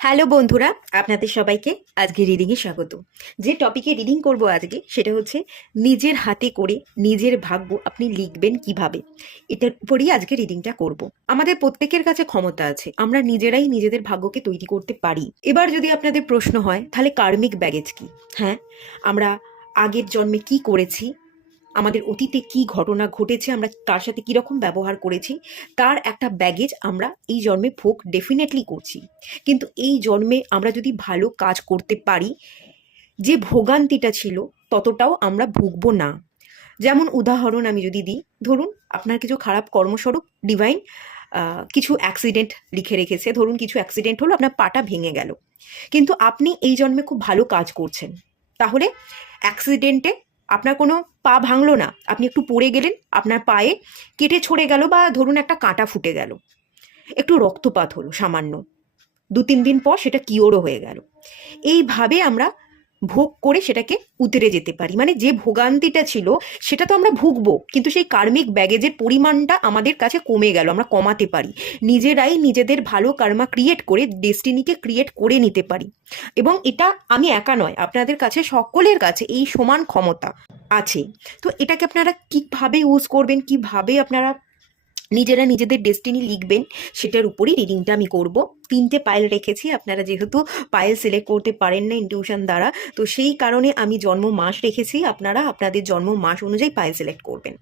Hello বন্ধুরা, আপনাদের সবাইকে আজকে রিডিংয়ে স্বাগত। যে টপিকে রিডিং করব আজকে সেটা হচ্ছে নিজের হাতে করে নিজের ভাগ্য আপনি লিখবেন কিভাবে। এটার উপরেই আজকে রিডিংটা করব। আমাদের প্রত্যেকের কাছে ক্ষমতা আছে, আমরা নিজেরাই নিজেদের ভাগ্যকে তৈরি করতে পারি। এবার যদি আপনাদের প্রশ্ন হয় তাহলে কার্মিক ব্যাগেজ কি? হ্যাঁ, আমরা আগের জন্মে কি করেছি, আমাদের অতীতে কি ঘটনা ঘটেছে, আমরা কার সাথে কীরকম ব্যবহার করেছি, তার একটা ব্যাগেজ আমরা এই জন্মে ভোগ ডেফিনেটলি করছি। কিন্তু এই জন্মে আমরা যদি ভালো কাজ করতে পারি, যে ভোগান্তিটা ছিল ততটাও আমরা ভুগবো না। যেমন উদাহরণ আমি যদি দিই, ধরুন আপনার কিছু খারাপ কর্মস্বরূপ ডিভাইন কিছু অ্যাক্সিডেন্ট লিখে রেখেছে। ধরুন কিছু অ্যাক্সিডেন্ট হলো, আপনার পাটা ভেঙে গেল, কিন্তু আপনি এই জন্মে খুব ভালো কাজ করছেন। তাহলে অ্যাক্সিডেন্টে আপনার কোনো পা ভাঙলো না, আপনি একটু পড়ে গেলেন, আপনার পায়ে কেটে ছড়ে গেল, বা ধরুন একটা কাঁটা ফুটে গেল, একটু রক্তপাত হলো সামান্য, 2-3 দিন পর সেটা কিওরও হয়ে গেল। এইভাবে আমরা ভোগ করে সেটাকে উতরে যেতে পারি। মানে যে ভোগান্তিটা ছিল সেটা তো আমরা ভুগবো, কিন্তু সেই কার্মিক ব্যাগেজের পরিমাণটা আমাদের কাছে কমে গেল, আমরা কমাতে পারি। নিজেরাই নিজেদের ভালো কার্মা ক্রিয়েট করে ডেস্টিনিকে ক্রিয়েট করে নিতে পারি। এবং এটা আমি একা নয়, আপনাদের কাছে সকলের কাছে এই সমান ক্ষমতা আছে। তো এটাকে আপনারা কীভাবে ইউজ করবেন, কিভাবে আপনারা নিজেরা নিজেদের ডেস্টিনি লিখবেন, সেটার উপরই রিডিংটা আমি করব। 3টে পাইল রেখেছি, আপনারা যেহেতু পাইল সিলেক্ট করতে পারেন না ইনটিউশন দ্বারা, তো সেই কারণে আমি জন্ম মাস রেখেছি। আপনারা আপনাদের জন্ম মাস অনুযায়ী পাইল সিলেক্ট করবেন।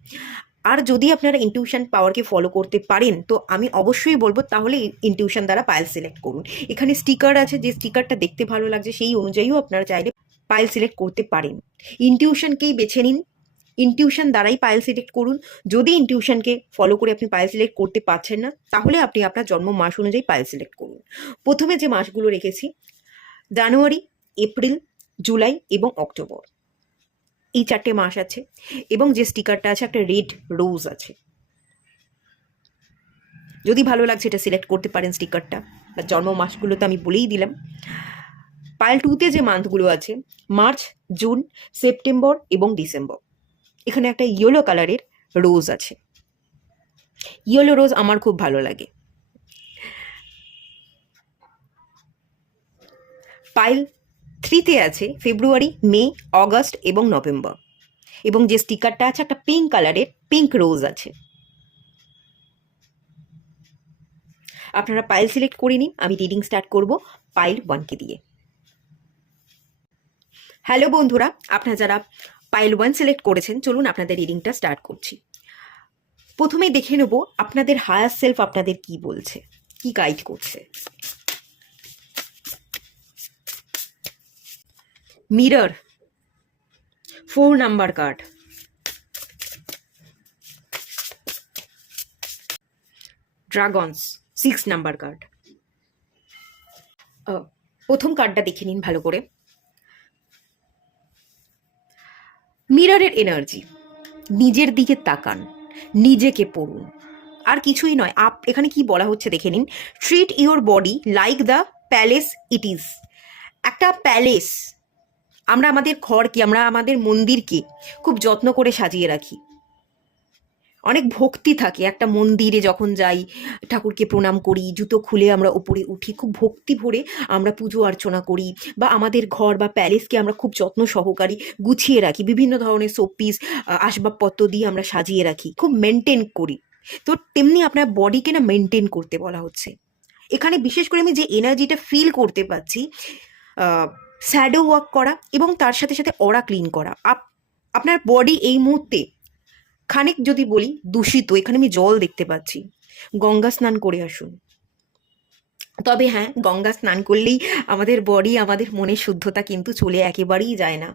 আর যদি আপনারা ইনটিউশন পাওয়ারকে ফলো করতে পারেন, তো আমি অবশ্যই বলবো তাহলে ইনটিউশন দ্বারা পাইল সিলেক্ট করুন। এখানে স্টিকার আছে, যে স্টিকারটা দেখতে ভালো লাগছে সেই অনুযায়ীও আপনারা চাইলে পাইল সিলেক্ট করতে পারেন। ইনটিউশনকেই বেছে নিন, ইনটিউশন দ্বারাই পাইল সিলেক্ট করুন। যদি ইনটিউশনকে ফলো করে আপনি পাইল সিলেক্ট করতে পারছেন না, তাহলে আপনি আপনার জন্ম মাস অনুযায়ী পাইল সিলেক্ট করুন। প্রথমে যে মাসগুলো রেখেছি, জানুয়ারি, এপ্রিল, জুলাই এবং অক্টোবর, এই 4টে মাস আছে। এবং যে স্টিকারটা আছে, একটা রেড রোজ আছে। যদি ভালো লাগছে এটা সিলেক্ট করতে পারেন স্টিকারটা, বা জন্ম মাসগুলো তো আমি বলেই দিলাম। পাইল 2তে যে মান্থগুলো আছে, মার্চ, জুন, সেপ্টেম্বর এবং ডিসেম্বর। এখানে একটা ইয়েলো কালারের রোজ আছে। ইয়েলো রোজ আমার খুব ভালো লাগে। পাইল 3তে আছে ফেব্রুয়ারি, মে, অগস্ট এবং নভেম্বর। এবং যে স্টিকারটা আছে, একটা পিঙ্ক কালারের পিঙ্ক রোজ আছে। আপনারা পাইল সিলেক্ট করে নিন, আমি রিডিং স্টার্ট করব পাইল 1কে দিয়ে। হ্যালো বন্ধুরা, আপনারা যারা পাইল 1 সিলেক্ট করেছেন, চলুন আপনাদের রিডিংটা স্টার্ট করছি। প্রথমেই দেখে নেব আপনাদের হায়ার সেলফ আপনাদের কি বলছে, কি গাইড করছে। Mirror 4 number card, dragons 6 number card. প্রথম কার্ডটা দেখে নিন ভালো করে। মিররের এনার্জি, নিজের দিকে তাকান, নিজেকে পড়ুন, আর কিছুই নয়। এখানে কি বলা হচ্ছে দেখে নিন। Treat your body like the palace it is. একটা প্যালেস, আমরা আমাদের ঘরকে, আমরা আমাদের মন্দিরকে খুব যত্ন করে সাজিয়ে রাখি। অনেক ভক্তি থাকে একটা মন্দিরে, যখন যাই ঠাকুরকে প্রণাম করি, জুতো খুলে আমরা উপরে উঠি, খুব ভক্তি ভরে আমরা পুজো অর্চনা করি। বা আমাদের ঘর বা প্যালেসকে আমরা খুব যত্ন সহকারী গুছিয়ে রাখি, বিভিন্ন ধরনের শোপিস আসবাবপত্র দিয়ে আমরা সাজিয়ে রাখি, খুব মেনটেন করি। তো তেমনি আপনার বডিকে না মেনটেন করতে বলা হচ্ছে। এখানে বিশেষ করে আমি যে এনার্জিটা ফিল করতে পারছি, শ্যাডো ওয়ার্ক করা এবং তার সাথে সাথে অরা ক্লিন করা। আপনার বডি এই মুহূর্তে খানিক যদি বলি দূষিত, এখানে আমি জল দেখতে পাচ্ছি, গঙ্গা স্নান করে আসুন। তবে হ্যাঁ, গঙ্গা স্নান করলেই আমাদের বডি, আমাদের মনের শুদ্ধতা কিন্তু চলে একেবারেই যায় না।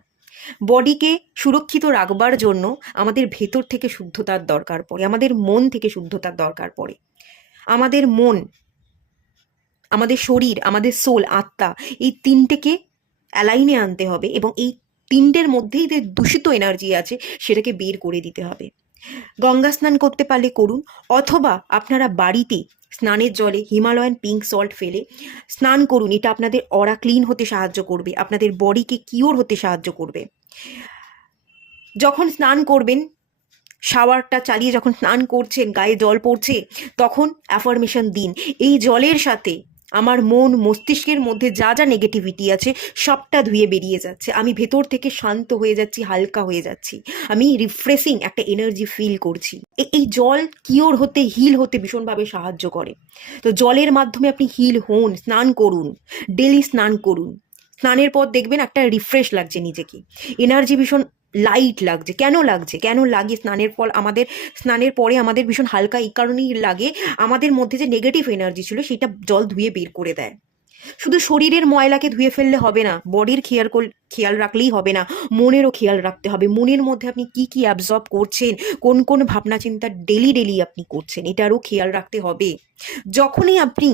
বডিকে সুরক্ষিত রাখবার জন্য আমাদের ভেতর থেকে শুদ্ধতার দরকার পড়ে, আমাদের মন থেকে শুদ্ধতার দরকার পড়ে। আমাদের মন, আমাদের শরীর, আমাদের সোল, আত্মা, এই 3টেকে অ্যালাইনে আনতে হবে, এবং এই 3টের মধ্যেই যে দূষিত এনার্জি আছে সেটাকে বের করে দিতে হবে। গঙ্গা স্নান করতে পারলে করুন, অথবা আপনারা বাড়িতে স্নানের জলে হিমালয়ান পিঙ্ক সল্ট ফেলে স্নান করুন। এটা আপনাদের অরা ক্লিন হতে সাহায্য করবে, আপনাদের বডিকে কিওর হতে সাহায্য করবে। যখন স্নান করবেন, শাওয়ারটা চালিয়ে যখন স্নান করছেন, গায়ে জল পড়ছে, তখন অ্যাফার্মেশন দিন। এই জলের সাথে আমার মন মস্তিষ্কের মধ্যে যা যা নেগেটিভিটি আছে সবটা ধুয়ে বেরিয়ে যাচ্ছে, আমি ভেতর থেকে শান্ত হয়ে যাচ্ছি, হালকা হয়ে যাচ্ছি, আমি রিফ্রেশিং একটা এনার্জি ফিল করছি। এই জল কিওর হতে, হিল হতে ভীষণভাবে সাহায্য করে। তো জলের মাধ্যমে আপনি হিল হন, স্নান করুন, ডেলি স্নান করুন। স্নানের পর দেখবেন একটা রিফ্রেশ লাগছে নিজেকে, এনার্জি ভীষণ লাইট লাগছে। কেন লাগছে, কেন লাগে স্নানের ফল আমাদের, স্নানের পরে আমাদের ভীষণ হালকা এই কারণেই লাগে, আমাদের মধ্যে যে নেগেটিভ এনার্জি ছিল সেটা জল ধুয়ে বের করে দেয়। শুধু শরীরের ময়লাকে ধুয়ে ফেললে হবে না, বডির খেয়াল রাখলেই হবে না, মনেরও খেয়াল রাখতে হবে। মনের মধ্যে আপনি কি কি অ্যাবজর্ব করছেন, কোন কোন ভাবনা চিন্তা ডেলি ডেলি আপনি করছেন, এটারও খেয়াল রাখতে হবে। যখনই আপনি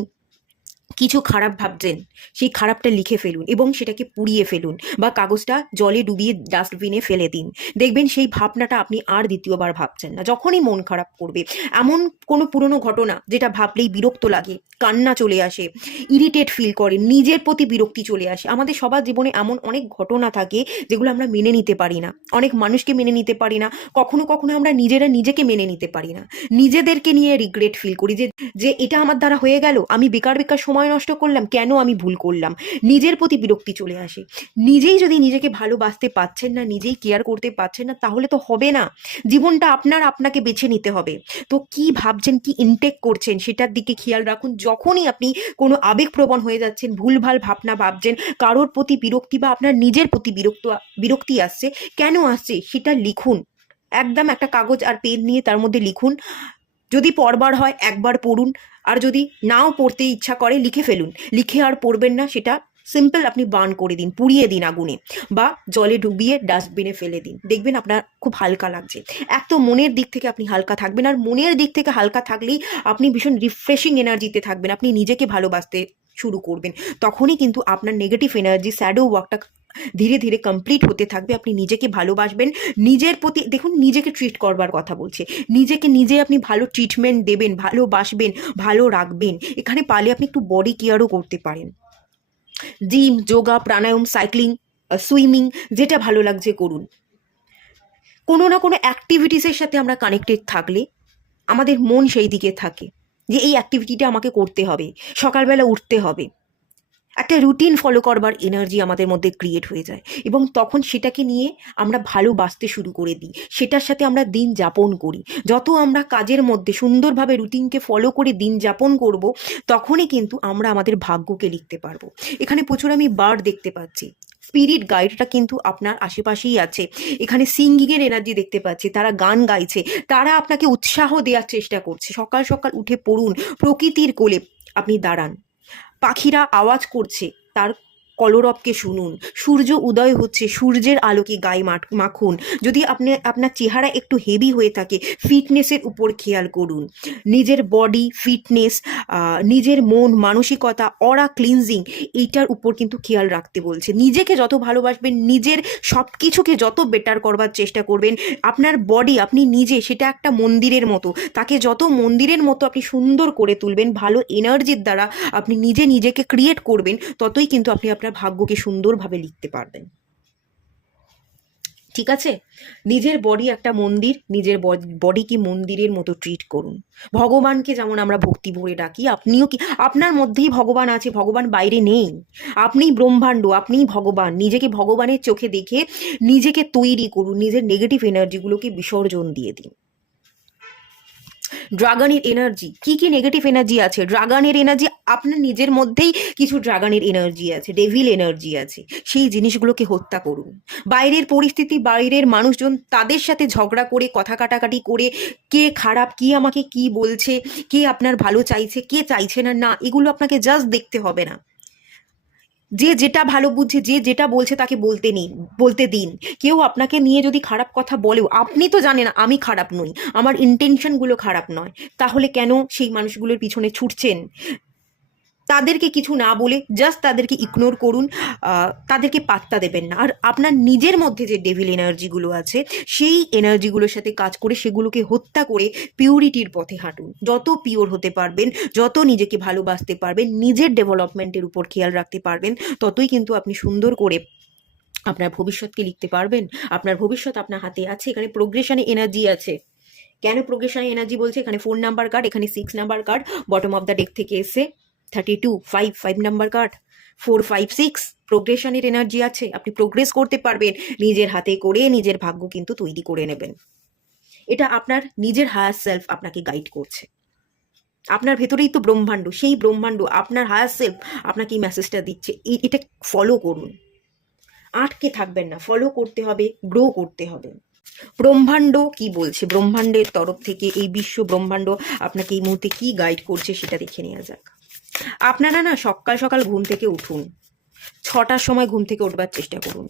কিছু খারাপ ভাবছেন সেই খারাপটা লিখে ফেলুন এবং সেটাকে পুড়িয়ে ফেলুন বা কাগজটা জলে ডুবিয়ে ডাস্টবিনে ফেলে দিন। দেখবেন সেই ভাবনাটা আপনি আর দ্বিতীয়বার ভাবছেন না। যখনই মন খারাপ করবে, এমন কোনো পুরনো ঘটনা যেটা ভাবলেই বিরক্ত লাগে, কান্না চলে আসে, ইরিটেট ফিল করে, নিজের প্রতি বিরক্তি চলে আসে, আমাদের সবার জীবনে এমন অনেক ঘটনা থাকে যেগুলো আমরা মেনে নিতে পারি না, অনেক মানুষকে মেনে নিতে পারি না, কখনো কখনো আমরা নিজেরা নিজেকে মেনে নিতে পারি না, নিজেদেরকে নিয়ে রিগ্রেট ফিল করি যে যে এটা আমার দ্বারা হয়ে গেল, আমি বেকার বেকার সময় নষ্ট করলাম, কেন আমি ভুল করলাম, নিজের প্রতি বিরক্তি চলে আসে। নিজেই যদি নিজেকে ভালোবাসতে পারছেন না, নিজেই কেয়ার করতে পারছেন না, তাহলে তো হবে না। জীবনটা আপনাকে বেছে নিতে হবে। তো কি ভাবছেন, কি ইনটেক করছেন সেটার দিকে খেয়াল রাখুন। যখনই আপনি কোনো আবেগপ্রবণ হয়ে যাচ্ছেন, ভুলভাল ভাবনা ভাবছেন, কারোর প্রতি বিরক্তি বা আপনার নিজের প্রতি বিরক্তি আসছে, কেন আসছে সেটা লিখুন। একদম একটা কাগজ আর পেন নিয়ে তার মধ্যে লিখুন। যদি পড়বার হয় একবার পড়ুন, আর যদি নাও পড়তে ইচ্ছা করে লিখে ফেলুন। লিখে আর পড়বেন না সেটা সিম্পল আপনি বার্ন করে দিন, পুড়িয়ে দিন আগুনে, বা জলে ডুবিয়ে ডাস্টবিনে ফেলে দিন। দেখবেন আপনার খুব হালকা লাগছে। এক তো মনের দিক থেকে আপনি হালকা থাকবেন, আর মনের দিক থেকে হালকা থাকলেই আপনি ভীষণ রিফ্রেশিং এনার্জিতে থাকবেন, আপনি নিজেকে ভালোবাসতে শুরু করবেন। তখনই কিন্তু আপনার নেগেটিভ এনার্জি শ্যাডো ওয়ার্কটা ধীরে ধীরে কমপ্লিট হতে থাকবে। আপনি নিজেকে ভালোবাসবেন, নিজের প্রতি দেখুন, নিজেকে ট্রিট করবার কথা বলছে, নিজেকে নিজে আপনি ভালো ট্রিটমেন্ট দেবেন, ভালোবাসবেন, ভালো রাখবেন। এখানে পারলে আপনি একটু বডি কেয়ারও করতে পারেন। জিম, যোগা, প্রাণায়াম, সাইক্লিং, সুইমিং, যেটা ভালো লাগছে করুন। কোনো না কোনো অ্যাক্টিভিটিসের সাথে আমরা কানেক্টেড থাকলে আমাদের মন সেই দিকে থাকে যে এই অ্যাক্টিভিটিটা আমাকে করতে হবে, সকালবেলা উঠতে হবে। একটা রুটিন ফলো করবার এনার্জি আমাদের মধ্যে ক্রিয়েট হয়ে যায় এবং তখন সেটাকে নিয়ে আমরা ভালোবাসতে শুরু করে দিই, সেটার সাথে আমরা দিন যাপন করি। যত আমরা কাজের মধ্যে সুন্দরভাবে রুটিনকে ফলো করে দিন যাপন করব, তখনই কিন্তু আমরা আমাদের ভাগ্যকে লিখতে পারবো। এখানে প্রচুর আমি বার্ড দেখতে পাচ্ছি, স্পিরিট গাইডটা কিন্তু আপনার আশেপাশেই আছে। এখানে সিঙ্গিংয়ের এনার্জি দেখতে পাচ্ছি, তারা গান গাইছে, তারা আপনাকে উৎসাহ দেওয়ার চেষ্টা করছে। সকাল সকাল উঠে পড়ুন, প্রকৃতির কোলে আপনি দাঁড়ান, পাখিরা আওয়াজ করছে তার কলরবকে শুনুন, সূর্য উদয় হচ্ছে, সূর্যের আলোকে গায়ে মাখুন। যদি আপনার চেহারা একটু হেভি হয়ে থাকে, ফিটনেসের উপর খেয়াল করুন। নিজের বডি ফিটনেস, নিজের মন মানসিকতা, অরা ক্লিনজিং, এইটার উপর কিন্তু খেয়াল রাখতে বলছে। নিজেকে যত ভালোবাসবেন, নিজের সব কিছুকে যত বেটার করবার চেষ্টা করবেন, আপনার বডি আপনি নিজে সেটা একটা মন্দিরের মতো, তাকে যত মন্দিরের মতো আপনি সুন্দর করে তুলবেন, ভালো এনার্জির দ্বারা আপনি নিজেকে ক্রিয়েট করবেন, ততই কিন্তু আপনি আপনার ভাগ্যকে সুন্দরভাবে লিখতে পারবেন। ঠিক আছে? নিজের বডি একটা মন্দির, নিজের বডিকে মন্দিরের মতো ট্রিট করুন। ভগবানকে যেমন আমরা ভক্তি ভরে ডাকি, আপনিও কি আপনার মধ্যেই ভগবান আছে, ভগবান বাইরে নেই। আপনিই ব্রহ্মাণ্ড, আপনিই ভগবান। নিজেকে ভগবানের চোখে দেখে নিজেকে তৈরি করুন, নিজের নেগেটিভ এনার্জিগুলোকে বিসর্জন দিয়ে দিন। ড্রাগনের এনার্জি, কি কি নেগেটিভ এনার্জি আছে? ড্রাগনের এনার্জি, আপনার নিজের মধ্যেই কিছু ড্রাগনের এনার্জি আছে, ডেভিল এনার্জি আছে, সেই জিনিসগুলোকে হত্যা করুন। বাইরের পরিস্থিতি, বাইরের মানুষজন, তাদের সাথে ঝগড়া করে, কথা কাটাকাটি করে, কে খারাপ, কি আমাকে কি বলছে, কে আপনার ভালো চাইছে, কে চাইছে না, না এগুলো আপনাকে জাস্ট দেখতে হবে না। যে যেটা ভালো বুঝছে, যে যেটা বলছে তাকে বলতে দিন। কেউ আপনাকে নিয়ে যদি খারাপ কথা বলেও, আপনি তো জানেন আমি খারাপ নই, আমার ইন্টেনশনগুলো খারাপ নয়, তাহলে কেন সেই মানুষগুলোর পিছনে ছুটছেন? তাদেরকে কিছু না বলে জাস্ট তাদেরকে ইগনোর করুন, তাদেরকে পাত্তা দেবেন না। আর আপনার নিজের মধ্যে যে ডেভিল এনার্জিগুলো আছে, সেই এনার্জিগুলোর সাথে কাজ করে সেগুলোকে হত্যা করে পিউরিটির পথে হাঁটুন। যত পিওর হতে পারবেন, যত নিজেকে ভালোবাসতে পারবেন, নিজের ডেভেলপমেন্টের উপর খেয়াল রাখতে পারবেন, ততই কিন্তু আপনি সুন্দর করে আপনার ভবিষ্যৎকে লিখতে পারবেন। আপনার ভবিষ্যৎ আপনার হাতে আছে। এখানে প্রোগ্রেশনে এনার্জি আছে। কেন প্রোগ্রেশনে এনার্জি বলছে? এখানে 4 নাম্বার কার্ড, এখানে 6 number card bottom of the deck থেকে এসে। 32, 5 নাম্বার কার্ড, 4, 5, 6 প্রোগ্রেশনের এনার্জি আছে। আপনি প্রোগ্রেস করতে পারবেন, নিজের হাতে করে নিজের ভাগ্য কিন্তু তৈরি করে নেবেন। এটা আপনার নিজের হায়ার সেলফ আপনাকে গাইড করছে। আপনার ভেতরেই তো ব্রহ্মাণ্ড, সেই ব্রহ্মাণ্ড আপনার হায়ার সেলফ আপনাকে এই মেসেজটা দিচ্ছে। এটা ফলো করুন, আটকে থাকবেন না, ফলো করতে হবে, গ্রো করতে হবে। ব্রহ্মাণ্ড কি বলছে, ব্রহ্মাণ্ডের তরফ থেকে এই বিশ্ব ব্রহ্মাণ্ড আপনাকে এই মুহূর্তে কি গাইড করছে সেটা দেখে নেওয়া যাক। আপনারা না সকাল সকাল ঘুম থেকে উঠুন, 6টার সময় ঘুম থেকে উঠবার চেষ্টা করুন।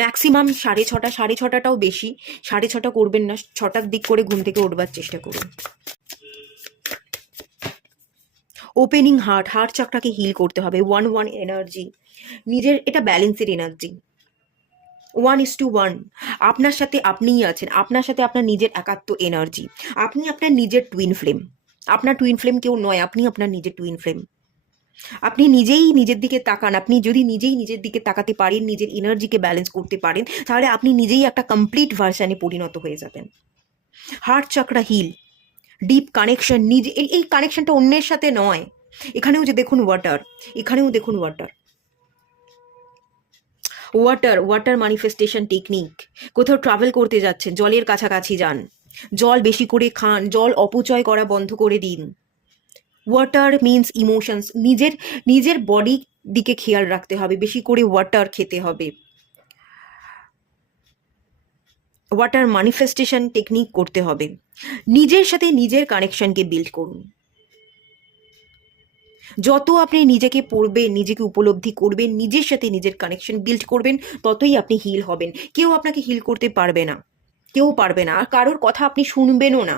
ম্যাক্সিমাম 6:30, 6:30টাও বেশি, 6:30 করবেন না, 6টার দিক করে ঘুম থেকে উঠবার চেষ্টা করুন। ওপেনিং হার্ট চাকরাকে হিল করতে হবে। 1 এনার্জি, নিজের এটা ব্যালেন্সের এনার্জি। 1:1 আপনার সাথে আপনিই আছেন, আপনার সাথে আপনার নিজের একাত্ম এনার্জি। আপনি আপনার নিজের টুইন ফ্লেম, আপনার টুইন ফ্লেম কেউ নয়, আপনি আপনার নিজের টুইন ফ্লেম। আপনি নিজেই নিজের দিকে তাকান, আপনি যদি নিজেই নিজের দিকে তাকাতে পারেন, নিজের এনার্জিকে ব্যালেন্স করতে পারেন, তাহলে আপনি নিজেই একটা কমপ্লিট ভার্সানে পরিণত হয়ে যাবেন। হার্ট চাকরা হিল, ডিপ কানেকশন, নিজে এই কানেকশনটা অন্যের সাথে নয়। এখানেও যে দেখুন ওয়াটার, এখানেও দেখুন ওয়াটার, ওয়াটার ম্যানিফেস্টেশন টেকনিক। কোথাও ট্রাভেল করতে যাচ্ছেন, জলের কাছাকাছি যান, জল বেশি করে খান, জল অপচয় করা বন্ধ করে দিন। ওয়াটার মিন্স ইমোশনস, নিজের বডি দিকে খেয়াল রাখতে হবে, বেশি করে ওয়াটার খেতে হবে। ওয়াটার ম্যানিফেস্টেশন টেকনিক করতে হবে। নিজের সাথে নিজের কানেকশনকে বিল্ড করুন। যত আপনি নিজেকে পড়বেন, নিজেকে উপলব্ধি করবেন, নিজের সাথে নিজের কানেকশন বিল্ড করবেন, ততই আপনি হিল হবেন। কেউ আপনাকে হিল করতে পারবে না, কেউ পারবে না, আর কারোর কথা আপনি শুনবেনও না।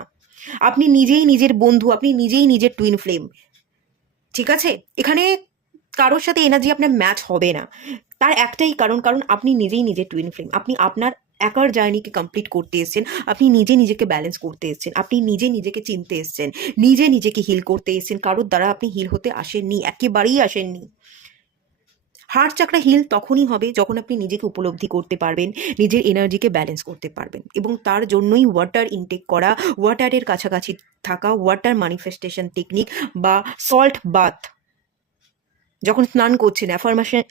আপনি নিজেই নিজের বন্ধু, আপনি নিজেই নিজের টুইন ফ্লেম, ঠিক আছে? এখানে কারোর সাথে এনার্জি আপনার ম্যাচ হবে না, তার একটাই কারণ আপনি নিজেই নিজের টুইন ফ্লেম। আপনি আপনার একার জার্নিকে কমপ্লিট করতে এসেছেন, আপনি নিজেকে ব্যালেন্স করতে এসেছেন, আপনি নিজেকে চিনতে এসেছেন, নিজেকে হিল করতে এসেছেন। কারোর দ্বারা আপনি হিল হতে আসেননি, একেবারেই আসেননি। হার্ট চাকরা হিল তখনই হবে যখন আপনি নিজেকে উপলব্ধি করতে পারবেন, নিজের এনার্জিকে ব্যালেন্স করতে পারবেন, এবং তার জন্যই ওয়াটার ইনটেক করা, ওয়াটারের কাছাকাছি থাকা, ওয়াটার ম্যানিফেস্টেশন টেকনিক বা সল্ট বাথ। যখন স্নান করছেন,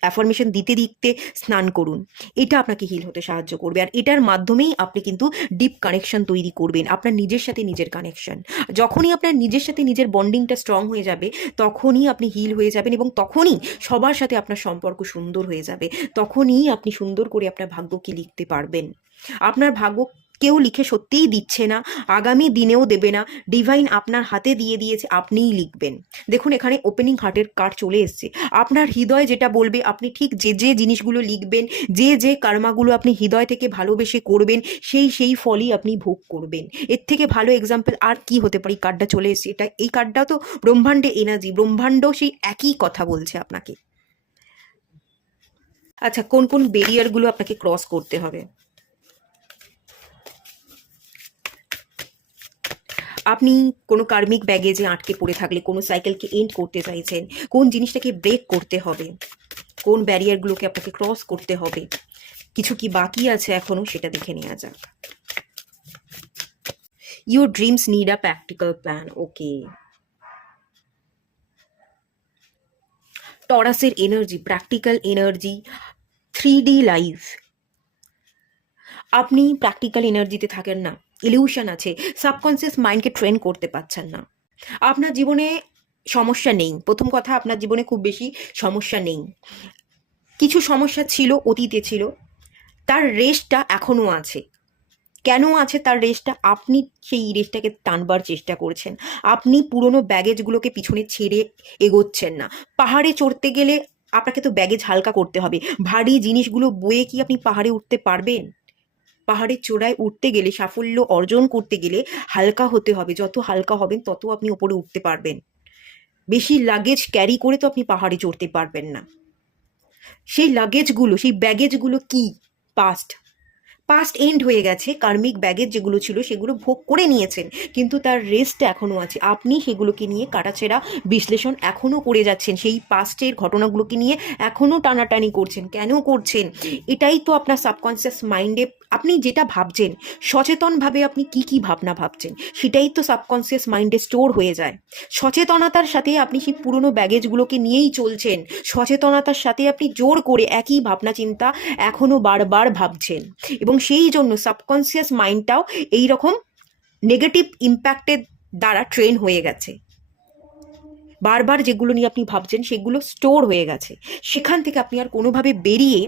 অ্যাফার্মেশন দিতে দিতে স্নান করুন, এটা আপনাকে হিল হতে সাহায্য করবে। আর এটার মাধ্যমেই আপনি কিন্তু ডিপ কানেকশন তৈরি করবেন, আপনার নিজের সাথে নিজের কানেকশন। যখনই আপনার নিজের সাথে নিজের বন্ডিংটা স্ট্রং হয়ে যাবে, তখনই আপনি হিল হয়ে যাবেন, এবং তখনই সবার সাথে আপনার সম্পর্ক সুন্দর হয়ে যাবে। তখনই আপনি সুন্দর করে আপনার ভাগ্যকে লিখতে পারবেন। আপনার ভাগ্য কেউ লিখে সত্যিই দিচ্ছে না, আগামী দিনেও দেবে না। ডিভাইন আপনার হাতে দিয়ে দিয়েছে, আপনিই লিখবেন। দেখুন এখানে ওপেনিং হার্টের কার্ড চলে এসছে। আপনার হৃদয় যেটা বলবে, আপনি ঠিক যে জিনিসগুলো লিখবেন, যে কর্মাগুলো আপনি হৃদয় থেকে ভালোবেসে করবেন, সেই ফলই আপনি ভোগ করবেন। এর থেকে ভালো এক্সাম্পল আর কি হতে পারে? কার্ডটা চলে এসছে, এই কার্ডটা তো ব্রহ্মাণ্ডে এনার্জি, ব্রহ্মাণ্ড সেই একই কথা বলছে আপনাকে। আচ্ছা, কোন কোন ব্যারিয়ারগুলো আপনাকে ক্রস করতে হবে? আপনি কোনো কার্মিক ব্যাগেজে আটকে পড়ে থাকলে, কোনো সাইকেলকে এন্ড করতে চাইছেন, কোন জিনিসটাকে ব্রেক করতে হবে, কোন ব্যারিয়ারগুলোকে আপনাকে ক্রস করতে হবে, কিছু কি বাকি আছে এখনো, সেটা দেখে নেওয়া যাক। Your dreams need a practical plan. Okay, টরাসের energy, practical energy, 3D life. আপনি প্র্যাকটিক্যাল এনার্জিতে থাকেন না, ইলিউশন আছে, সাবকনসিয়াস মাইন্ডকে ট্রেন করতে পারছেন না। আপনার জীবনে সমস্যা নেই, প্রথম কথা, আপনার জীবনে খুব বেশি সমস্যা নেই। কিছু সমস্যা ছিল, অতীতে ছিল, তার রেশটা এখনও আছে। কেন আছে তার রেশটা? আপনি সেই রেশটাকে টানবার চেষ্টা করছেন, আপনি পুরনো ব্যাগেজগুলোকে পিছনে ছেড়ে এগোচ্ছেন না। পাহাড়ে চড়তে গেলে আপনাকে তো ব্যাগেজ হালকা করতে হবে, ভারী জিনিসগুলো বয়ে কি আপনি পাহাড়ে উঠতে পারবেন? পাহাড়ের চূড়ায় উঠতে গেলে, সাফল্য অর্জন করতে গেলে হালকা হতে হবে, যত হালকা হবেন তত আপনি ওপরে উঠতে পারবেন। বেশি লাগেজ ক্যারি করে তো আপনি পাহাড়ে চড়তে পারবেন না। সেই লাগেজগুলো, সেই ব্যাগেজগুলো কি? পাস্ট এন্ড হয়ে গেছে। কার্মিক ব্যাগেজ যেগুলো ছিল সেগুলো ভোগ করে নিয়েছেন, কিন্তু তার রেস্ট এখনও আছে। আপনি সেগুলোকে নিয়ে কাটাছেঁড়া বিশ্লেষণ এখনও করে যাচ্ছেন, সেই পাস্টের ঘটনাগুলোকে নিয়ে এখনও টানাটানি করছেন। কেন করছেন? এটাই তো আপনার সাবকনসিয়াস মাইন্ডে আপনি যেটা ভাবছেন, সচেতনভাবে আপনি কি কি ভাবনা ভাবছেন, সেটাই তো সাবকনসিয়াস মাইন্ডে স্টোর হয়ে যায়। সচেতনতার সাথে আপনি সেই পুরনো ব্যাগেজগুলোকে নিয়েই চলছেন। সচেতনতার সাথে আপনি জোর করে একই ভাবনা চিন্তা এখনো বারবার ভাবছেন, এবং সেই জন্য সাবকনসিয়াস মাইন্ডটাও এই রকম নেগেটিভ ইম্প্যাক্টের দ্বারা ট্রেন হয়ে গেছে। বারবার যেগুলো নিয়ে আপনি ভাবছেন সেগুলো স্টোর হয়ে গেছে। সেখান থেকে আপনি আর কোনোভাবে বেরিয়ে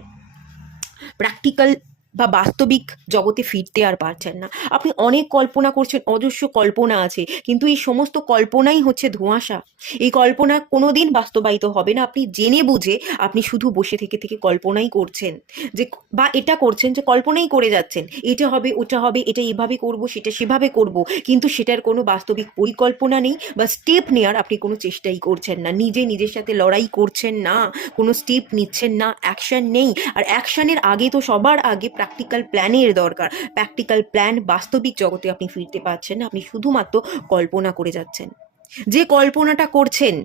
প্র্যাকটিক্যাল বা বাস্তবিক জগতে ফিরতে আর পারছেন না। আপনি অনেক কল্পনা করছেন, অজস্র কল্পনা আছে, কিন্তু এই সমস্ত কল্পনাই হচ্ছে ধোঁয়াশা। এই কল্পনা কোনোদিন বাস্তবায়িত হবে না। আপনি জেনে বুঝে আপনি শুধু বসে থেকে থেকে কল্পনাই করছেন, যে বা এটা করছেন যে কল্পনাই করে যাচ্ছেন, এটা হবে ওটা হবে, এটা এভাবে করব সেটা সেভাবে করব, কিন্তু সেটার কোনো বাস্তবিক পরিকল্পনা নেই বা স্টেপ নেওয়ার আপনি কোনো চেষ্টাই করছেন না। নিজে নিজের সাথে লড়াই করছেন না, কোনো স্টেপ নিচ্ছেন না, অ্যাকশন নেই। আর অ্যাকশনের আগে তো সবার আগে প্র্যাকটিক্যাল প্ল্যানের দরকার। প্র্যাকটিক্যাল প্ল্যান বাস্তবিক জগতে আপনি ফিরতে পারছেন না, আপনি শুধুমাত্র কল্পনা করে যাচ্ছেন। যে কল্পনাটা করছেন,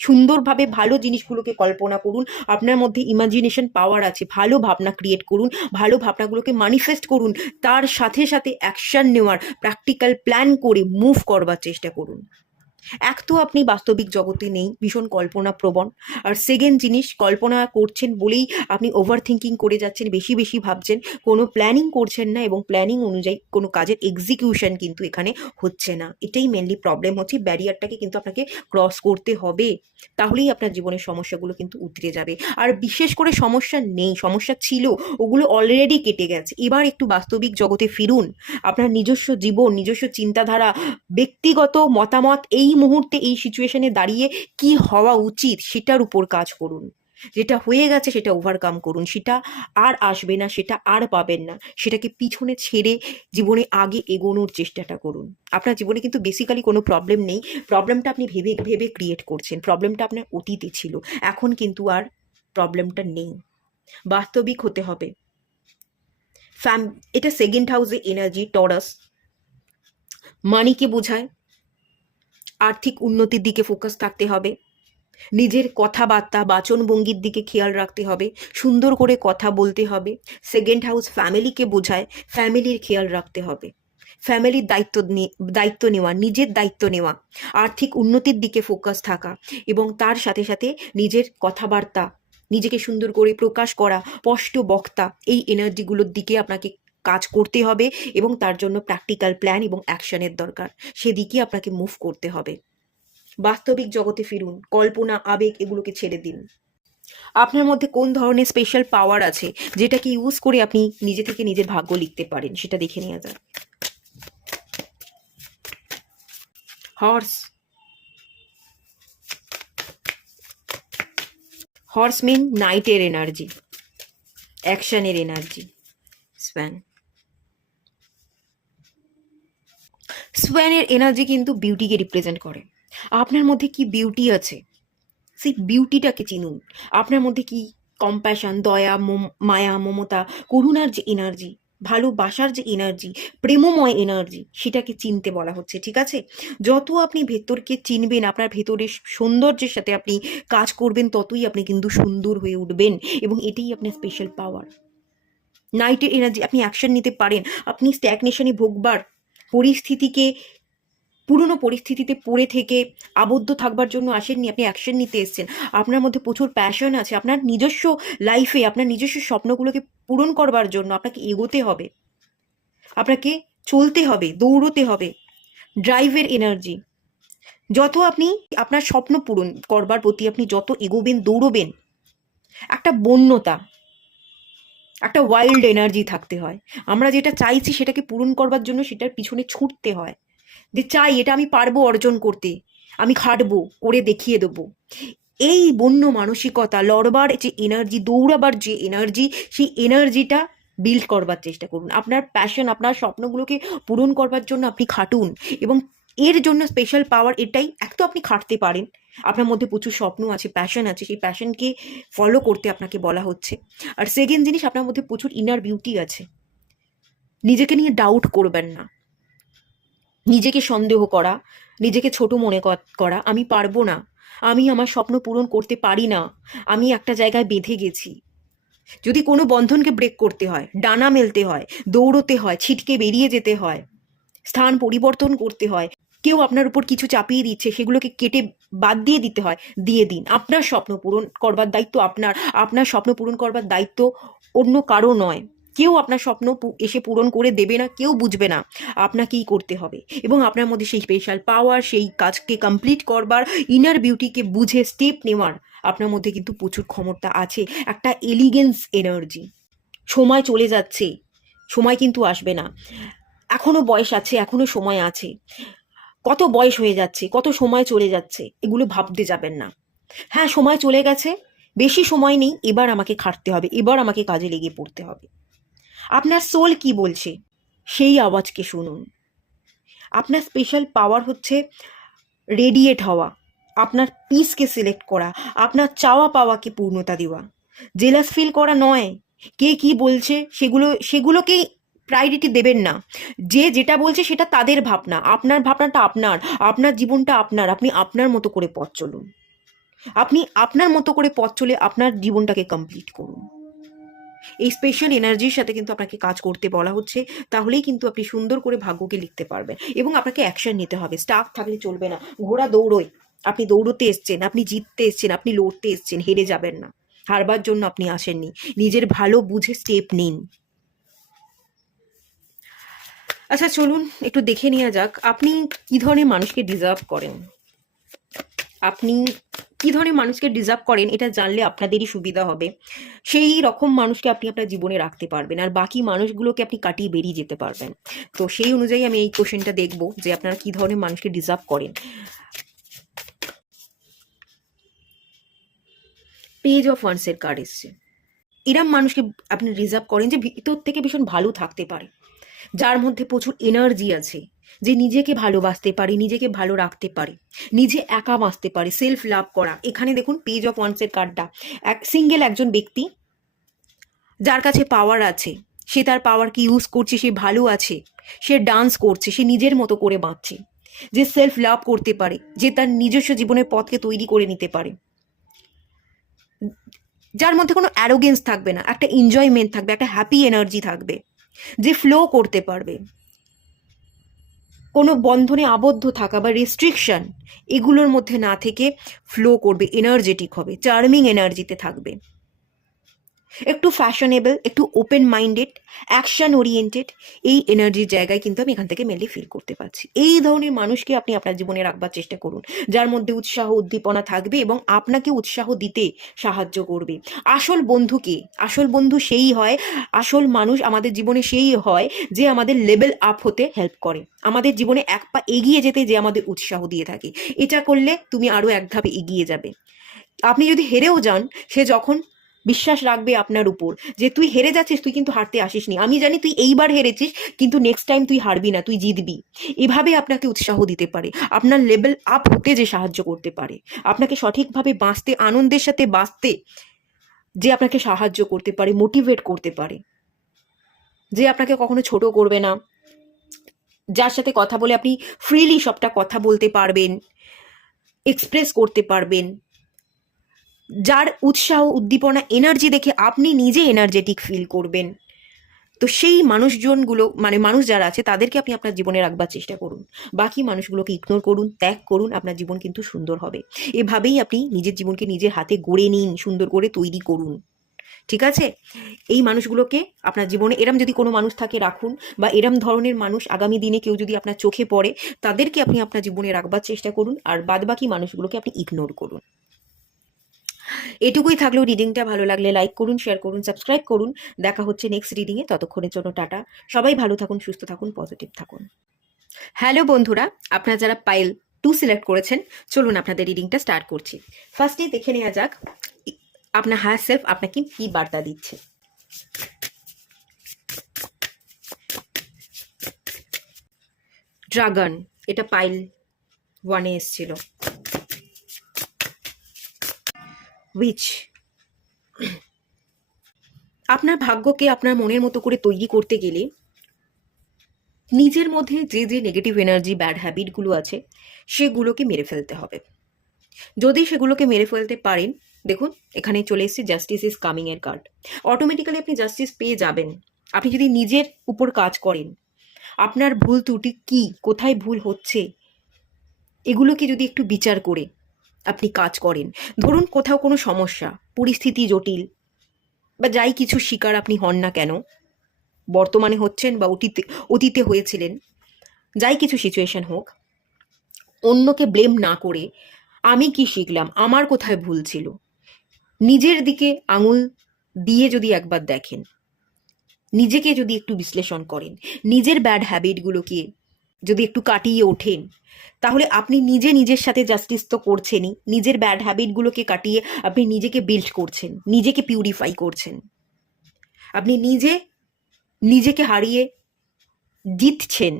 সুন্দরভাবে ভালো জিনিসগুলোকে কল্পনা করুন। আপনার মধ্যে ইমাজিনেশন পাওয়ার আছে, ভালো ভাবনা ক্রিয়েট করুন, ভালো ভাবনাগুলোকে ম্যানিফেস্ট করুন, তার সাথে সাথে অ্যাকশন নেওয়ার প্র্যাকটিক্যাল প্ল্যান করে মুভ করবার চেষ্টা করুন। এক তো আপনি বাস্তবিক জগতে নেই, ভীষণ কল্পনা প্রবণ। আর সেকেন্ড জিনিস, কল্পনা করছেন বলেই আপনি ওভার থিঙ্কিং করে যাচ্ছেন, বেশি বেশি ভাবছেন, কোনো প্ল্যানিং করছেন না, এবং প্ল্যানিং অনুযায়ী কোনো কাজের এক্সিকিউশন কিন্তু এখানে হচ্ছে না। এটাই মেনলি প্রবলেম হচ্ছে। ব্যারিয়ারটাকে কিন্তু আপনাকে ক্রস করতে হবে, তাহলেই আপনার জীবনের সমস্যাগুলো কিন্তু উতরে যাবে। আর বিশেষ করে সমস্যা নেই, সমস্যা ছিল, ওগুলো অলরেডি কেটে গেছে। এবার একটু বাস্তবিক জগতে ফিরুন। আপনার নিজস্ব জীবন, নিজস্ব চিন্তাধারা, ব্যক্তিগত মতামত, এই মুহূর্তে এই সিচুয়েশনে দাঁড়িয়ে কি হওয়া উচিত সেটার উপর কাজ করুন। যেটা হয়ে গেছে সেটা ওভারকাম করুন, সেটা আর আসবে না, সেটা আর পাবেন না, সেটাকে পিছনে ছেড়ে জীবনে আগে এগোনোর চেষ্টাটা করুন। আপনার জীবনে কিন্তু বেসিক্যালি কোনো প্রবলেম নেই, প্রবলেমটা আপনি ভেবে ভেবে ক্রিয়েট করছেন। প্রবলেমটা আপনার অতীতে ছিল, এখন কিন্তু আর প্রবলেমটা নেই। বাস্তবিক হতে হবে। এটা সেকেন্ড হাউসে এনার্জি, টরাস মানিকে বোঝায়। আর্থিক উন্নতির দিকে ফোকাস থাকতে হবে, নিজের কথাবার্তা বাচনভঙ্গির দিকে খেয়াল রাখতে হবে, সুন্দর করে কথা বলতে হবে। সেকেন্ড হাউস ফ্যামিলিকে বোঝায়, ফ্যামিলির খেয়াল রাখতে হবে, ফ্যামিলির দায়িত্ব নেওয়া, নিজের দায়িত্ব নেওয়া, আর্থিক উন্নতির দিকে ফোকাস থাকা, এবং তার সাথে সাথে নিজের কথাবার্তা, নিজেকে সুন্দর করে প্রকাশ করা, স্পষ্ট বক্তা, এই এনার্জিগুলোর দিকে আপনাকে কাজ করতে হবে, এবং তার জন্য প্র্যাকটিক্যাল প্ল্যান এবং অ্যাকশনের দরকার। সেদিকে আপনাকে মুভ করতে হবে। বাস্তবিক জগতে ফিরুন, কল্পনা আবেগ এগুলোকে ছেড়ে দিন। আপনার মধ্যে কোন ধরনের স্পেশাল পাওয়ার আছে যেটাকে ইউজ করে আপনি নিজে থেকে নিজের ভাগ্য লিখতে পারেন, সেটা দেখে নেওয়া যাক। হর্স, হর্স মিন নাইটের এনার্জি, অ্যাকশনের এনার্জি। স্প্যান, স্প্যানের এনার্জি কিন্তু বিউটিকে রিপ্রেজেন্ট করে। আপনার মধ্যে কি বিউটি আছে, সেই বিউটিটাকে চিনুন। আপনার মধ্যে কি কম্প্যাশন, দয়া, মায়া, মমতা, করুণার যে এনার্জি, ভালোবাসার যে এনার্জি, প্রেমময় এনার্জি, সেটাকে চিনতে বলা হচ্ছে, ঠিক আছে? যত আপনি ভেতরকে চিনবেন, আপনার ভেতরের সৌন্দর্যের সাথে আপনি কাজ করবেন, ততই আপনি কিন্তু সুন্দর হয়ে উঠবেন, এবং এটাই আপনার স্পেশাল পাওয়ার। নাইটের এনার্জি, আপনি অ্যাকশন নিতে পারেন। আপনি স্ট্যাগনেশনে ভোগবার পরিস্থিতিকে, পুরনো পরিস্থিতিতে পড়ে থেকে আবদ্ধ থাকবার জন্য আসেননি, আপনি অ্যাকশন নিতে এসেছেন। আপনার মধ্যে প্রচুর প্যাশন আছে, আপনার নিজস্ব লাইফে আপনার নিজস্ব স্বপ্নগুলোকে পূরণ করবার জন্য আপনাকে এগোতে হবে, আপনাকে চলতে হবে, দৌড়তে হবে। ড্রাইভের এনার্জি, যত আপনি আপনার স্বপ্ন পূরণ করবার প্রতি আপনি যত এগোবেন, দৌড়বেন, একটা বন্যতা, একটা ওয়াইল্ড এনার্জি থাকতে হয়। আমরা যেটা চাইছি সেটাকে পূরণ করবার জন্য সেটার পিছনে ছুটতে হয়, যে চাই এটা আমি পারবো অর্জন করতে, আমি খাটবো, করে দেখিয়ে দেবো। এই বন্য মানসিকতা, লড়বার যে এনার্জি, দৌড়াবার যে এনার্জি, সেই এনার্জিটা বিল্ড করবার চেষ্টা করুন। আপনার প্যাশন, আপনার স্বপ্নগুলোকে পূরণ করবার জন্য আপনি খাটুন, এবং এর জন্য স্পেশাল পাওয়ার এটাই, এক তো আপনি খাটতে পারেন, আপনার মধ্যে প্রচুর স্বপ্ন আছে, প্যাশন আছে, সেই প্যাশনকে ফলো করতে আপনাকে বলা হচ্ছে। আর সেকেন্ড জিনিস, আপনার মধ্যে প্রচুর ইনার বিউটি আছে। নিজেকে নিয়ে ডাউট করবেন না, নিজেকে সন্দেহ করা, নিজেকে ছোট মনে করা, আমি পারবো না, আমি আমার স্বপ্ন পূরণ করতে পারি না, আমি একটা জায়গায় বেঁধে গেছি, যদি কোনো বন্ধনকে ব্রেক করতে হয়, ডানা মেলতে হয়, দৌড়তে হয়, ছিটকে বেরিয়ে যেতে হয়, স্থান পরিবর্তন করতে হয়, কেউ আপনার উপর কিছু চাপিয়ে দিচ্ছে, সেগুলোকে কেটে বাদ দিয়ে দিতে হয়, দিয়ে দিন। আপনার স্বপ্ন পূরণ করবার দায়িত্ব আপনার। আপনার স্বপ্ন পূরণ করবার দায়িত্ব অন্য কারো নয়। কেউ আপনার স্বপ্ন এসে পূরণ করে দেবে না, কেউ বুঝবে না। আপনাকেই করতে হবে এবং আপনার মধ্যে সেই স্পেশাল পাওয়ার, সেই কাজকে কমপ্লিট করবার, ইনার বিউটিকে বুঝে স্টেপ নেওয়ার আপনার মধ্যে কিন্তু প্রচুর ক্ষমতা আছে। একটা এলিগেন্স এনার্জি। সময় চলে যাচ্ছে, সময় কিন্তু আসবে না। এখনো বয়স আছে, এখনো সময় আছে। কত বয়স হয়ে যাচ্ছে, কত সময় চলে যাচ্ছে, এগুলো ভাবতে যাবেন না। হ্যাঁ, সময় চলে গেছে, বেশি সময় নেই, এবার আমাকে খাটতে হবে, এবার আমাকে কাজে লেগে পড়তে হবে। আপনার সোল কি বলছে সেই আওয়াজকে শুনুন। আপনার স্পেশাল পাওয়ার হচ্ছে রেডিয়েট হওয়া, আপনার পিসকে সিলেক্ট করা, আপনার চাওয়া পাওয়াকে পূর্ণতা দেওয়া, জেলাস ফিল করা নয়। কে কি বলছে সেগুলোকেই প্রায়োরিটি দেবেন না। যে যেটা বলছে সেটা তাদের ভাবনা, আপনার ভাবনাটা আপনার, আপনার জীবনটা আপনার। আপনি আপনার মতো করে পথ চলুন। আপনি আপনার মতো করে পথ চলে আপনার জীবনটাকে কমপ্লিট করুন। এই স্পেশাল এনার্জির সাথে কিন্তু আপনাকে কাজ করতে বলা হচ্ছে। তাহলেই কিন্তু আপনি সুন্দর করে ভাগ্যকে লিখতে পারবেন এবং আপনাকে অ্যাকশন নিতে হবে। স্টাক থাকলে চলবে না। ঘোড়া দৌড়োয়, আপনি দৌড়তে এসছেন, আপনি জিততে এসছেন, আপনি লড়তে এসছেন, হেরে যাবেন না। হারবার জন্য আপনি আসেননি। নিজের ভালো বুঝে স্টেপ নিন। আচ্ছা, চলুন একটু দেখে নেওয়া যাক আপনি কি ধরনের মানুষকে ডিজার্ভ করেন। আপনি কি ধরনের মানুষকে ডিজার্ভ করেন এটা জানলে আপনাদেরই সুবিধা হবে। সেই রকম মানুষকে আপনি আপনার জীবনে রাখতে পারবেন, আর বাকি মানুষগুলোকে আপনি কাটিয়ে বেরিয়ে যেতে পারবেন। তো সেই অনুযায়ী আমি এই কোশ্চেনটা দেখবো যে আপনারা কি ধরনের মানুষকে ডিজার্ভ করেন। পেজ অফ ওয়ান্সের কার্ড এসছে। এরম মানুষকে আপনি রিজার্ভ করেন যে ভিতর থেকে ভীষণ ভালো থাকতে পারে, যার মধ্যে প্রচুর এনার্জি আছে, যে নিজেকে ভালোবাসতে পারে, নিজেকে ভালো রাখতে পারে, নিজে একা বাঁচতে পারে, সেলফ লাভ করা। এখানে দেখুন পেজ অফ ওয়ান্সের কার্ডটা, সিঙ্গেল একজন ব্যক্তি যার কাছে পাওয়ার আছে, সে তার পাওয়ারকে ইউজ করছে, সে ভালো আছে, সে ডান্স করছে, সে নিজের মতো করে বাঁচছে, যে সেলফ লাভ করতে পারে, যে তার নিজস্ব জীবনের পথকে তৈরি করে নিতে পারে, যার মধ্যে কোনো অ্যারোগেন্স থাকবে না, একটা এনজয়মেন্ট থাকবে, একটা হ্যাপি এনার্জি থাকবে, যে ফ্লো করতে পারবে। কোনো বন্ধনে আবদ্ধ থাকা বা রেস্ট্রিকশন এগুলোর মধ্যে না থেকে ফ্লো করবে, এনার্জেটিক হবে, চার্মিং এনার্জিতে থাকবে, একটু ফ্যাশনেবল, একটু ওপেন মাইন্ডেড, অ্যাকশন ওরিয়েন্টেড। এই এনার্জির জায়গায় কিন্তু আমি এখান থেকে মেনলি ফিল করতে পারছি। এই ধরনের মানুষকে আপনি আপনার জীবনে রাখবার চেষ্টা করুন, যার মধ্যে উৎসাহ উদ্দীপনা থাকবে এবং আপনাকে উৎসাহ দিতে সাহায্য করবে। আসল বন্ধুকে, আসল বন্ধু সেই হয়, আসল মানুষ আমাদের জীবনে সেই হয় যে আমাদের লেভেল আপ হতে হেল্প করে, আমাদের জীবনে এক পা এগিয়ে যেতে যে আমাদের উৎসাহ দিয়ে থাকে। এটা করলে তুমি আরও এক ধাপ এগিয়ে যাবে। আপনি যদি হেরেও যান, সে যখন বিশ্বাস রাখবে আপনার উপর যে তুই হেরে যাচ্ছিস, তুই কিন্তু হারতে আসিসনি, আমি জানি তুই এইবার হেরেছিস, কিন্তু নেক্সট টাইম তুই হারবি না, তুই জিতবি। এভাবে আপনাকে উৎসাহ দিতে পারে, আপনার লেভেল আপ হতে যে সাহায্য করতে পারে, আপনাকে সঠিকভাবে বাঁচতে, আনন্দের সাথে বাঁচতে যে আপনাকে সাহায্য করতে পারে, মোটিভেট করতে পারে, যে আপনাকে কখনো ছোট করবে না, যার সাথে কথা বলে আপনি ফ্রিলি সবটা কথা বলতে পারবেন, এক্সপ্রেস করতে পারবেন, যার উৎসাহ উদ্দীপনা এনার্জি দেখে আপনি নিজে এনার্জেটিক ফিল করবেন। তো সেই মানুষজনগুলো, মানে মানুষ যারা আছে, তাদেরকে আপনি আপনার জীবনে রাখবার চেষ্টা করুন। বাকি মানুষগুলোকে ইগনোর করুন, ত্যাগ করুন, আপনার জীবন কিন্তু সুন্দর হবে। এভাবেই আপনি নিজের জীবনকে নিজের হাতে গড়ে নিন, সুন্দর করে তৈরি করুন। ঠিক আছে? এই মানুষগুলোকে আপনার জীবনে, এরম যদি কোনো মানুষ থাকে রাখুন, বা এরম ধরনের মানুষ আগামী দিনে কেউ যদি আপনার চোখে পড়ে, তাদেরকে আপনি আপনার জীবনে রাখবার চেষ্টা করুন, আর বাদবাকি মানুষগুলোকে আপনি ইগনোর করুন। এটুকুই থাকলেও রিডিংটা ভালো লাগলে লাইক করুন, শেয়ার করুন, সাবস্ক্রাইব করুন। দেখা হচ্ছে নেক্সট রিডিংয়ে, ততক্ষণের জন্য টাটা। সবাই ভালো থাকুন, সুস্থ থাকুন, পজিটিভ থাকুন। হ্যালো বন্ধুরা, আপনারা যারা পাইল 2 সিলেক্ট করেছেন, চলুন আপনাদের রিডিংটা স্টার্ট করছি। ফার্স্টে দেখে নেওয়া যাক আপনার হায়ার সেলফ আপনাকে কি বার্তা দিচ্ছে। ড্রাগন, এটা পাইল 1-এ এসেছিল। উইচ, আপনার ভাগ্যকে আপনার মনের মতো করে তৈরি করতে গেলে নিজের মধ্যে যে যে নেগেটিভ এনার্জি, ব্যাড হ্যাবিটগুলো আছে, সেগুলোকে মেরে ফেলতে হবে। যদি সেগুলোকে মেরে ফেলতে পারেন, দেখুন এখানে চলে এসেছে জাস্টিস ইজ কামিং এর কার্ড। অটোমেটিক্যালি আপনি জাস্টিস পেয়ে যাবেন আপনি যদি নিজের উপর কাজ করেন। আপনার ভুল ত্রুটি কি, কোথায় ভুল হচ্ছে, এগুলোকে যদি একটু বিচার করে আপনি কাজ করেন। ধরুন কোথাও কোনো সমস্যা, পরিস্থিতি জটিল বা যাই কিছু শিকার আপনি হন না কেন, বর্তমানে হচ্ছেন বা অতীতে হয়েছিলেন, যাই কিছু সিচুয়েশন হোক, অন্যকে ব্লেম না করে আমি কি শিখলাম, আমার কোথায় ভুল ছিল, নিজের দিকে আঙুল দিয়ে যদি একবার দেখেন, নিজেকে যদি একটু বিশ্লেষণ করেন, নিজের ব্যাড হ্যাবিটগুলোকে যদি একটু কাটিয়ে ওঠেন, তাহলে আপনি নিজে নিজের সাথে জাস্টিস তো করছেনই, নিজের ব্যাড হ্যাবিটগুলোকে কাটিয়ে আপনি নিজেকে বিল্ড করছেন, নিজেকে পিউরিফাই করছেন, আপনি নিজেকে হারিয়ে জিতছেন।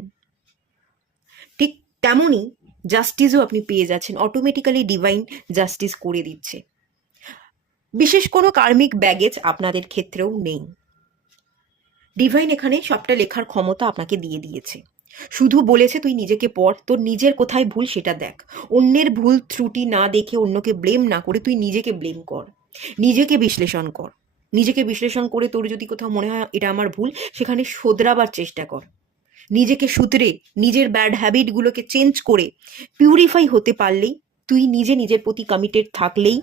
ঠিক তেমনই জাস্টিসও আপনি পেয়ে যাচ্ছেন, অটোমেটিক্যালি ডিভাইন জাস্টিস করে দিচ্ছে। বিশেষ কোনো কার্মিক ব্যাগেজ আপনাদের ক্ষেত্রেও নেই। ডিভাইন এখানে সবটা লেখার ক্ষমতা আপনাকে দিয়ে দিয়েছে, শুধু বলেছে তুই নিজেকে পড়, তোর নিজের কোথায় ভুল সেটা দেখ, অন্যের ভুল ত্রুটি না দেখে, অন্যকে ব্লেম না করে তুই নিজেকে ব্লেম কর, নিজেকে বিশ্লেষণ কর, নিজেকে বিশ্লেষণ করে তোর যদি কোথাও মনে হয় এটা আমার ভুল, সেখানে শোধরাবার চেষ্টা কর, নিজেকে শুধরে নিজের ব্যাড হ্যাবিটগুলোকে চেঞ্জ করে পিউরিফাই হতে পারলেই, তুই নিজের প্রতি কমিটেড থাকলেই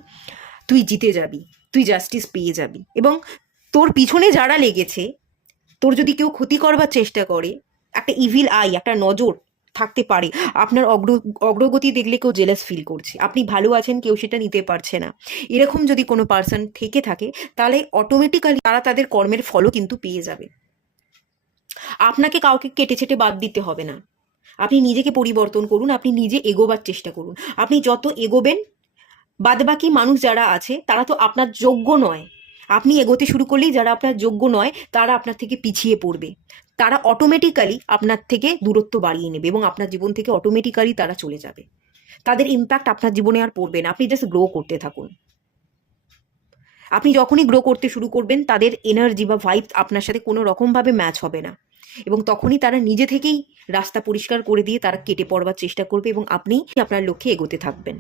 তুই জিতে যাবি, তুই জাস্টিস পেয়ে যাবি। এবং তোর পিছনে যারা লেগেছে, তোর যদি কেউ ক্ষতি করবার চেষ্টা করে, একটা ইভিল আই, একটা নজর থাকতে পারে, আপনার অগ্রগতি দেখলে কেউ জেলাস ফিল করছে, আপনি ভালো আছেন কেউ সেটা নিতে পারছে না, এরকম যদি কোনো পার্সন থেকে থাকে, তাহলে অটোমেটিক্যালি তারা তাদের কর্মের ফলও কিন্তু পেয়ে যাবে। আপনাকে কাউকে কেটে ছেটে বাদ দিতে হবে না, আপনি নিজেকে পরিবর্তন করুন, আপনি নিজে এগোবার চেষ্টা করুন। আপনি যত এগোবেন, বাদবাকি মানুষ যারা আছে তারা তো আপনার যোগ্য নয়, আপনি এগোতে শুরু করলেই যারা আপনার যোগ্য নয় তারা আপনার থেকে পিছিয়ে পড়বে, তারা অটোমেটিক্যালি আপনার থেকে দূরত্ব বাড়িয়ে নেবে এবং আপনার জীবন থেকে অটোমেটিক্যালি তারা চলে যাবে, তাদের ইম্প্যাক্ট আপনার জীবনে আর পড়বে না। আপনি জাস্ট গ্রো করতে থাকুন। আপনি যখনই গ্রো করতে শুরু করবেন, তাদের এনার্জি বা ভাইব আপনার সাথে কোনো রকমভাবে ম্যাচ হবে না, এবং তখনই তারা নিজে থেকেই রাস্তা পরিষ্কার করে দিয়ে তারা কেটে পড়বার চেষ্টা করবে এবং আপনি আপনার লক্ষ্যে এগোতে থাকবেন।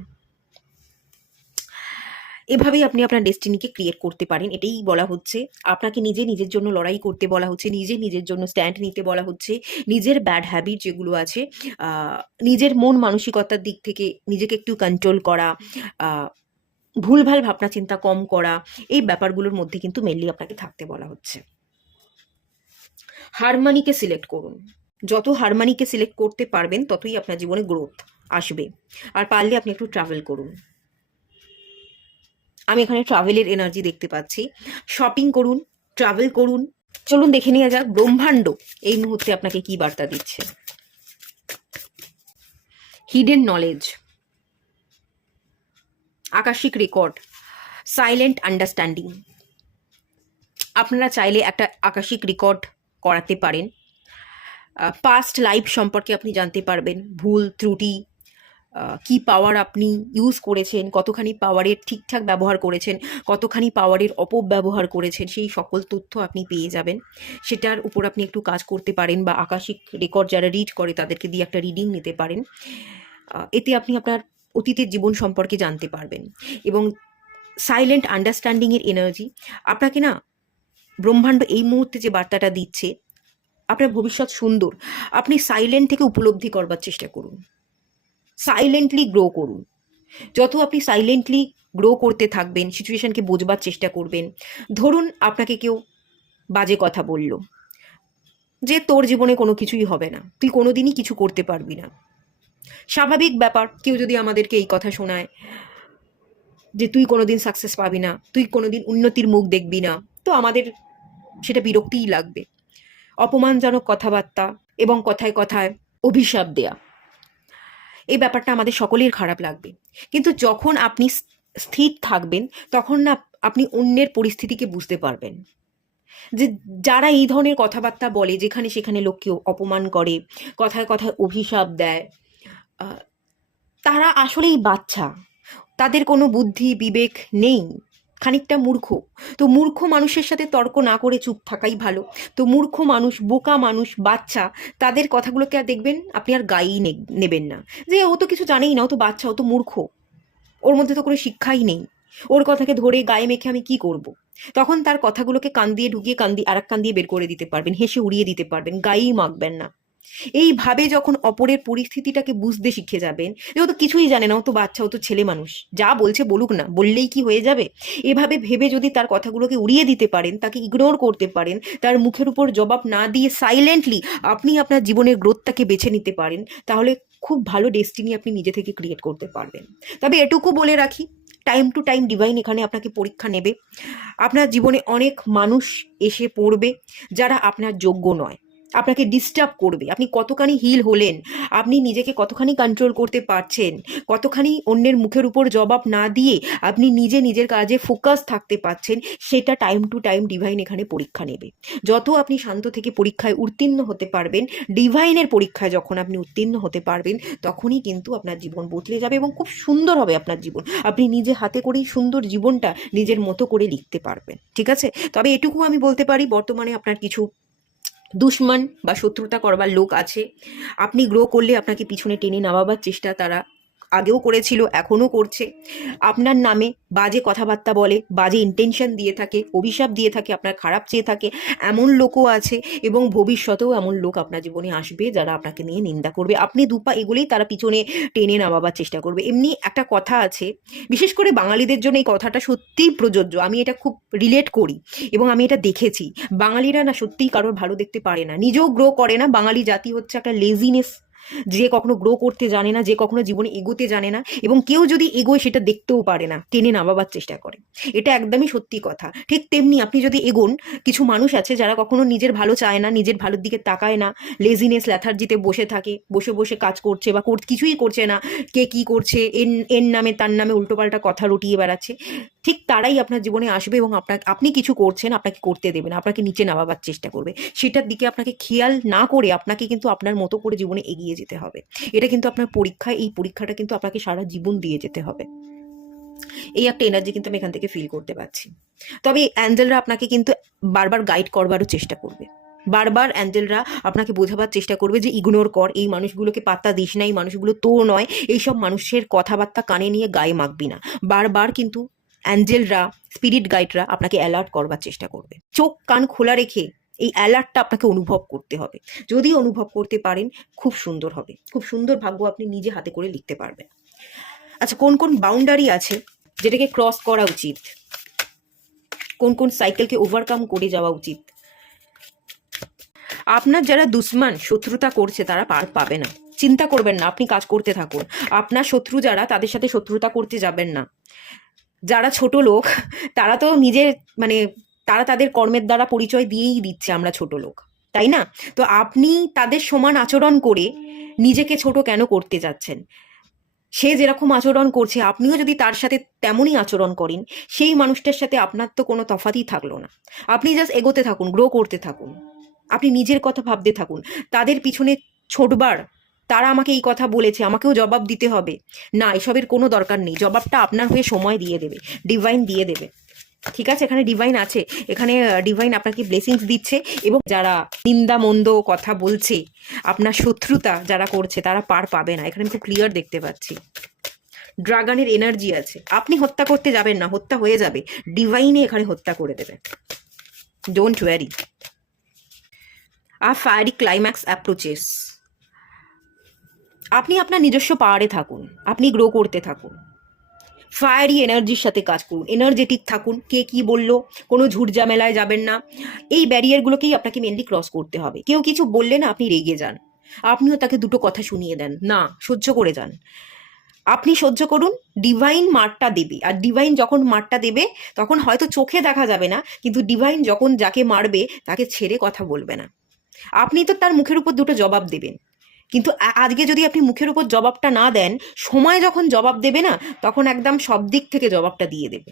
এভাবেই আপনি আপনার ডেস্টিনিকে ক্রিয়েট করতে পারেন। এটাই বলা হচ্ছে, আপনাকে নিজের জন্য লড়াই করতে বলা হচ্ছে, নিজের জন্য স্ট্যান্ড নিতে বলা হচ্ছে, নিজের ব্যাড হ্যাবিট যেগুলো আছে, নিজের মন মানসিকতার দিক থেকে নিজেকে একটু কন্ট্রোল করা, ভুলভাল ভাবনা চিন্তা কম করা, এই ব্যাপারগুলোর মধ্যে কিন্তু মেনলি আপনাকে থাকতে বলা হচ্ছে। হারমানিকে সিলেক্ট করুন, যত হারমানিকে সিলেক্ট করতে পারবেন ততই আপনার জীবনে গ্রোথ আসবে। আর পারলে আপনি একটু ট্রাভেল করুন, আমি এখানে ট্রাভেলের এনার্জি দেখতে পাচ্ছি। শপিং করুন, ট্রাভেল করুন। চলুন দেখে নেওয়া যাক ব্রহ্মাণ্ড এই মুহূর্তে আপনাকে কি বার্তা দিচ্ছে। Hidden knowledge, akashic record, silent understanding. আপনারা চাইলে একটা আকাশিক রেকর্ড করাতে পারেন, পাস্ট লাইফ সম্পর্কে আপনি জানতে পারবেন, ভুল ত্রুটি, কি পাওয়ার আপনি ইউজ করেছেন, কতখানি পাওয়ারের ঠিকঠাক ব্যবহার করেছেন, কতখানি পাওয়ারের অপব্যবহার করেছেন, সেই সকল তথ্য আপনি পেয়ে যাবেন। সেটার উপর আপনি একটু কাজ করতে পারেন, বা আকাশিক রেকর্ড যারা রিড করে তাদেরকে দিয়ে একটা রিডিং নিতে পারেন। এতে আপনি আপনার অতীতের জীবন সম্পর্কে জানতে পারবেন। এবং সাইলেন্ট আন্ডারস্ট্যান্ডিংয়ের এনার্জি আপনাকে না, ব্রহ্মাণ্ড এই মুহূর্তে যে বার্তাটা দিচ্ছে, আপনার ভবিষ্যৎ সুন্দর, আপনি সাইলেন্ট থেকে উপলব্ধি করবার চেষ্টা করুন, সাইলেন্টলি গ্রো করুন। যত আপনি সাইলেন্টলি গ্রো করতে থাকবেন, সিচুয়েশনকে বোঝবার চেষ্টা করবেন। ধরুন আপনাকে কেউ বাজে কথা বলল, যে তোর জীবনে কোনো কিছুই হবে না, তুই কোনোদিনই কিছু করতে পারবি না। স্বাভাবিক ব্যাপার, কেউ যদি আমাদেরকে এই কথা শোনায় যে তুই কোনোদিন সাকসেস পাবি না, তুই কোনোদিন উন্নতির মুখ দেখবি না, তো আমাদের সেটা বিরক্তিই লাগবে। অপমানজনক কথাবার্তা এবং কথায় কথায় অভিশাপ দেয়া, এই ব্যাপারটা আমাদের সকলের খারাপ লাগবে। কিন্তু যখন আপনি স্থির থাকবেন, তখন না আপনি অন্যের পরিস্থিতিকে বুঝতে পারবেন, যে যারা এই ধরনের কথাবার্তা বলে, যেখানে সেখানে লোককে অপমান করে, কথায় কথায় অভিশাপ দেয়, তারা আসলেই বাচ্চা, তাদের কোনো বুদ্ধি বিবেক নেই, খানিকটা মূর্খ। তো মূর্খ মানুষের সাথে তর্ক না করে চুপ থাকাই ভালো। তো মূর্খ মানুষ, বোকা মানুষ, বাচ্চা, তাদের কথাগুলোকে আর দেখবেন আপনি আর গায়েই নেবেন না, যে ও তো কিছু জানেই না, ও তো বাচ্চা, ও তো মূর্খ, ওর মধ্যে তো কোনো শিক্ষাই নেই। ওর কথাকে ধরে গায়ে মেখে আমি কি করব। তখন তার কথাগুলোকে কান দিয়ে ঢুকিয়ে কান দিয়ে আরেক কান দিয়ে বের করে দিতে পারবেন, হেসে উড়িয়ে দিতে পারবেন, গায়েই মাখবেন না। এইভাবে যখন অপরের পরিস্থিতিটাকে বুঝতে শিখে যাবেন, যে ও তো কিছুই জানে না, ও তো বাচ্চা, ও তো ছেলে মানুষ, যা বলছে বলুক না, বললেই কি হয়ে যাবে, এভাবে ভেবে যদি তার কথাগুলোকে উড়িয়ে দিতে পারেন, তাকে ইগনোর করতে পারেন, তার মুখের উপর জবাব না দিয়ে সাইলেন্টলি আপনি আপনার জীবনের গ্রোথটাকে বেছে নিতে পারেন, তাহলে খুব ভালো ডেস্টিনি আপনি নিজে থেকে ক্রিয়েট করতে পারবেন। তবে এটুকু বলে রাখি, টাইম টু টাইম ডিভাইন এখানে আপনাকে পরীক্ষা নেবে। আপনার জীবনে অনেক মানুষ এসে পড়বে যারা আপনার যোগ্য নয়, আপনাকে ডিস্টার্ব করবে। আপনি কতখানি হিল হলেন, আপনি নিজেকে কতখানি কন্ট্রোল করতে পারছেন, কতখানি অন্যের মুখের উপর জবাব না দিয়ে আপনি নিজে নিজের কাজে ফোকাস থাকতে পারছেন, সেটা টাইম টু টাইম ডিভাইন এখানে পরীক্ষা নেবে। যত আপনি শান্ত থেকে পরীক্ষায় উত্তীর্ণ হতে পারবেন, ডিভাইনের পরীক্ষায় যখন আপনি উত্তীর্ণ হতে পারবেন, তখনই কিন্তু আপনার জীবন বদলে যাবে এবং খুব সুন্দর হবে আপনার জীবন। আপনি নিজে হাতে করেই সুন্দর জীবনটা নিজের মতো করে লিখতে পারবেন। ঠিক আছে? তবে এটুকু আমি বলতে পারি, বর্তমানে আপনার কিছু দুশ্মন বা শত্রুতা করবার লোক আছে। আপনি গ্রো করলে আপনাকে পিছনে টেনে নামাবার চেষ্টা তারা আগেও করেছিল, এখনও করছে। আপনার নামে বাজে কথাবার্তা বলে, বাজে ইন্টেনশন দিয়ে থাকে, অভিশাপ দিয়ে থাকে, আপনার খারাপ চেয়ে থাকে, এমন লোকও আছে। এবং ভবিষ্যতেও এমন লোক আপনার জীবনে আসবে যারা আপনাকে নিয়ে নিন্দা করবে। আপনি দুপা এগুলেই তারা পিছনে টেনে নামাবার চেষ্টা করবে। এমনি একটা কথা আছে, বিশেষ করে বাঙালিদের জন্য এই কথাটা সত্যিই প্রযোজ্য, আমি এটা খুব রিলেট করি এবং আমি এটা দেখেছি। বাঙালিরা না সত্যিই কারোর ভালো দেখতে পারে না, নিজেও গ্রো করে না। বাঙালি জাতি হচ্ছে একটা লেজিনেস, যে কখনো গ্রো করতে জানে না, যে কখনো জীবনে এগোতে জানে না, এবং কেউ যদি এগোয় সেটা দেখতেও পারে না, টেনে নামাবার চেষ্টা করে। এটা একদমই সত্যি কথা। ঠিক তেমনি আপনি যদি এগোন, কিছু মানুষ আছে যারা কখনো নিজের ভালো চায় না, নিজের ভালোর দিকে তাকায় না, লেজিনেস ল্যাথার্জিতে বসে থাকে, বসে বসে কাজ করছে বা কিছুই করছে না, কে কি করছে এর এর নামে তার নামে উল্টোপাল্টা কথা রটিয়ে বেড়াচ্ছে। ঠিক তারাই আপনার জীবনে আসবে এবং আপনি কিছু করছেন, আপনাকে করতে দেবে না, আপনাকে নিচে নামাবার চেষ্টা করবে। সেটার দিকে আপনাকে খেয়াল না করে আপনাকে কিন্তু আপনার মতো করে জীবনে এগিয়ে যেতে হবে। এটা কিন্তু আপনার পরীক্ষা, এই পরীক্ষাটা কিন্তু আপনাকে সারা জীবন দিয়ে যেতে হবে। এই একটা এনার্জি কিন্তু আমি এখান থেকে ফিল করতে পারছি। তবে অ্যাঞ্জেলরা আপনাকে কিন্তু বারবার গাইড করবারও চেষ্টা করবে, বারবার অ্যাঞ্জেলরা আপনাকে বোঝাবার চেষ্টা করবে যে ইগনোর কর, এই মানুষগুলোকে পাত্তা দিস না, এই মানুষগুলো তোর নয়, এইসব মানুষের কথাবার্তা কানে নিয়ে গায়ে মাখবি না। বারবার কিন্তু অ্যাঞ্জেলরা, স্পিরিট গাইডরা আপনাকে অ্যালার্ট করবার চেষ্টা করবে। চোখ কান খোলা রেখে এই অ্যালার্টটা আপনাকে অনুভব করতে হবে। যদি অনুভব করতে পারেন, খুব সুন্দর হবে, খুব সুন্দর ভাগ্য আপনি নিজে হাতে করে লিখতে পারবেন। আচ্ছা, কোন কোন বাউন্ডারি আছে যেটাকে ক্রস করা উচিত, কোন কোন সাইকেলকে ওভারকাম করে যাওয়া উচিত? আপনার যারা দুশ্মন শত্রুতা করছে তারা পার পাবে না, চিন্তা করবেন না, আপনি কাজ করতে থাকুন। আপনার শত্রু যারা, তাদের সাথে শত্রুতা করতে যাবেন না। যারা ছোট লোক, তারা তো নিজের মানে তারা তাদের কর্মের দ্বারা পরিচয় দিয়েই দিচ্ছে আমরা ছোট লোক, তাই না? তো আপনি তাদের সমান আচরণ করে নিজেকে ছোট কেন করতে যাচ্ছেন? সে যেরকম আচরণ করছে আপনিও যদি তার সাথে তেমনই আচরণ করেন, সেই মানুষটার সাথে আপনার তো কোনো তফাতই থাকলো না। আপনি জাস্ট এগোতে থাকুন, গ্রো করতে থাকুন, আপনি নিজের কথা ভাবতে থাকুন। তাদের পিছনে ছোটবার, তারা আমাকে এই কথা বলেছে, আমাকেও জবাব দিতে হবে না, এসবের কোনো দরকার নেই। জবাবটা আপনার হয়ে সময় দিয়ে দেবে, ডিভাইন দিয়ে দেবে। ঠিক আছে? এখানে ডিভাইন আছে, এখানে ডিভাইন আপনাকে ব্লেসিংস দিচ্ছে। এবং যারা নিন্দা মন্দ কথা বলছে, আপনার শত্রুতা যারা করছে, তারা পার পাবে না, এখানে আমি খুব ক্লিয়ার দেখতে পাচ্ছি। ড্রাগনের এনার্জি আছে, আপনি হত্যা করতে যাবেন না, হত্যা হয়ে যাবে, ডিভাইনে এখানে হত্যা করে দেবে। Don't worry. আর ফায়ারি ক্লাইম্যাক্স অ্যাপ্রোচেস। আপনি আপনার নিজস্ব পাওয়ারে থাকুন, আপনি গ্রো করতে থাকুন, ফায়ারি এনার্জির সাথে কাজ করুন, এনার্জেটিক থাকুন। কে কি বললো, কোনো ঝুট ঝামেলায় যাবেন না। এই ব্যারিয়ারগুলোকেই আপনাকে মেনলি ক্রস করতে হবে। কেউ কিছু বললে না, আপনি রেগে যান, আপনিও তাকে দুটো কথা শুনিয়ে দেন না, সহ্য করে যান। আপনি সহ্য করুন, ডিভাইন মারটা দেবে। আর ডিভাইন যখন মারটা দেবে, তখন হয়তো চোখে দেখা যাবে না, কিন্তু ডিভাইন যখন যাকে মারবে তাকে ছেড়ে কথা বলবে না। আপনি তো তার মুখের উপর দুটো জবাব দেবেন, কিন্তু আজকে যদি আপনি মুখের উপর জবাবটা না দেন, সময় যখন জবাব দেবে না, তখন একদম সব দিক থেকে জবাবটা দিয়ে দেবে।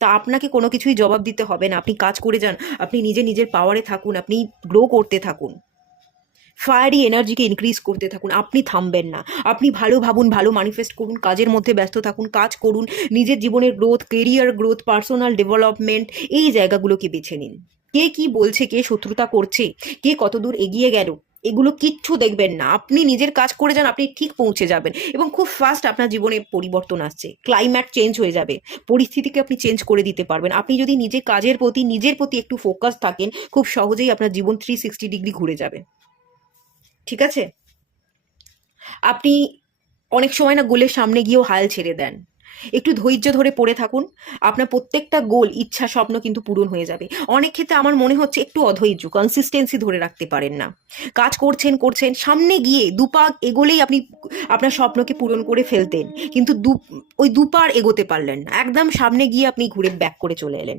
তা আপনাকে কোনো কিছুই জবাব দিতে হবে না, আপনি কাজ করে যান, আপনি নিজের পাওয়ারে থাকুন, আপনি গ্রো করতে থাকুন, ফায়ারি এনার্জিকে ইনক্রিজ করতে থাকুন। আপনি থামবেন না, আপনি ভালো ভাবুন, ভালো ম্যানিফেস্ট করুন, কাজের মধ্যে ব্যস্ত থাকুন, কাজ করুন, নিজের জীবনের growth, career growth, personal development, এই জায়গাগুলোকে বেছে নিন। কে কি বলছে, কে শত্রুতা করছে, কে কতদূর এগিয়ে গেল, এগুলো কিচ্ছু দেখবেন না, আপনি নিজের কাজ করে যান, আপনি ঠিক পৌঁছে যাবেন এবং খুব ফাস্ট আপনার জীবনে পরিবর্তন আসছে, ক্লাইম্যাট চেঞ্জ হয়ে যাবে, পরিস্থিতিকে আপনি চেঞ্জ করে দিতে পারবেন। আপনি যদি নিজের কাজের প্রতি নিজের প্রতি একটু ফোকাস থাকেন, খুব সহজেই আপনার জীবন 360 ডিগ্রি ঘুরে যাবে। ঠিক আছে? আপনি অনেক সময় না গোলের সামনে গিয়েও হাল ছেড়ে দেন, একটু ধৈর্য ধরে পড়ে থাকুন, আপনার প্রত্যেকটা গোল, ইচ্ছা, স্বপ্ন কিন্তু পূরণ হয়ে যাবে। অনেক ক্ষেত্রে আমার মনে হচ্ছে একটু অধৈর্য, কনসিস্টেন্সি ধরে রাখতে পারেন না, কাজ করছেন করছেন, সামনে গিয়ে দুপা এগোলেই আপনি আপনার স্বপ্নকে পূরণ করে ফেলতেন, কিন্তু ওই দুপার এগোতে পারলেন না, একদম সামনে গিয়ে আপনি ঘুরে ব্যাক করে চলে এলেন।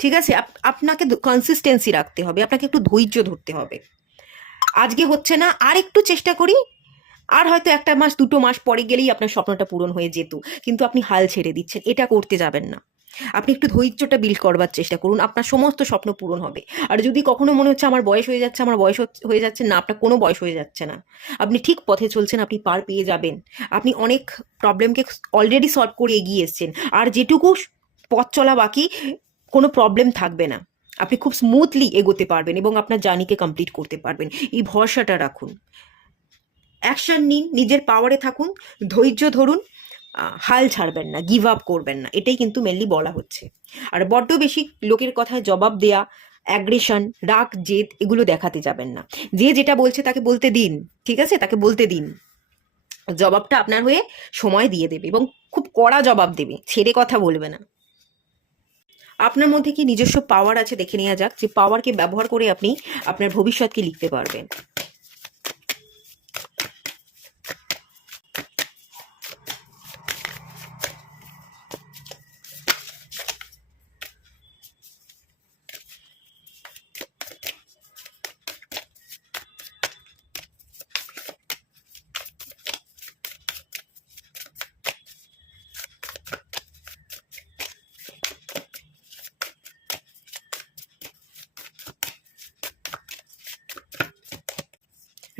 ঠিক আছে? আপনাকে কনসিস্টেন্সি রাখতে হবে, আপনাকে একটু ধৈর্য ধরতে হবে। আজকে হচ্ছে না, আর একটু চেষ্টা করি, আর হয়তো 1 মাস 2 মাস পরে গেলেই আপনার স্বপ্নটা পূরণ হয়ে যেত, কিন্তু আপনি হাল ছেড়ে দিচ্ছেন, এটা করতে যাবেন না। আপনি একটু ধৈর্যটা বিল্ড করবার চেষ্টা করুন, আপনার সমস্ত স্বপ্ন পূরণ হবে। আর যদি কখনো মনে হচ্ছে আমার বয়স হয়ে যাচ্ছে, আমার বয়স হয়ে যাচ্ছে, না, আপনার কোনো বয়স হয়ে যাচ্ছে না, আপনি ঠিক পথে চলছেন, আপনি পার পেয়ে যাবেন। আপনি অনেক প্রবলেমকে অলরেডি সলভ করে এগিয়ে এসছেন, আর যেটুকু পথ চলা বাকি, কোনো প্রবলেম থাকবে না, আপনি খুব স্মুথলি এগোতে পারবেন এবং আপনার জার্নিকে কমপ্লিট করতে পারবেন। এই ভরসাটা রাখুন, অ্যাকশন নিন, নিজের পাওয়ারে থাকুন, ধৈর্য ধরুন, হাল ছাড়বেন না, গিভ আপ করবেন না, এটাই কিন্তু মেনলি বলা হচ্ছে। আর বড্ড বেশি লোকের কথায় জবাব দেয়া, অ্যাগ্রেশন, রাগ, জেদ এগুলো দেখাতে যাবেন না। যে যেটা বলছে তাকে বলতে দিন, ঠিক আছে? তাকে বলতে দিন, জবাবটা আপনার হয়ে সময় দিয়ে দেবে এবং খুব কড়া জবাব দেবে, ছেড়ে কথা বলবে না। আপনার মধ্যে কি নিজস্ব পাওয়ার আছে দেখে নেওয়া যাক, যে পাওয়ারকে ব্যবহার করে আপনি আপনার ভবিষ্যৎকে লিখতে পারবেন।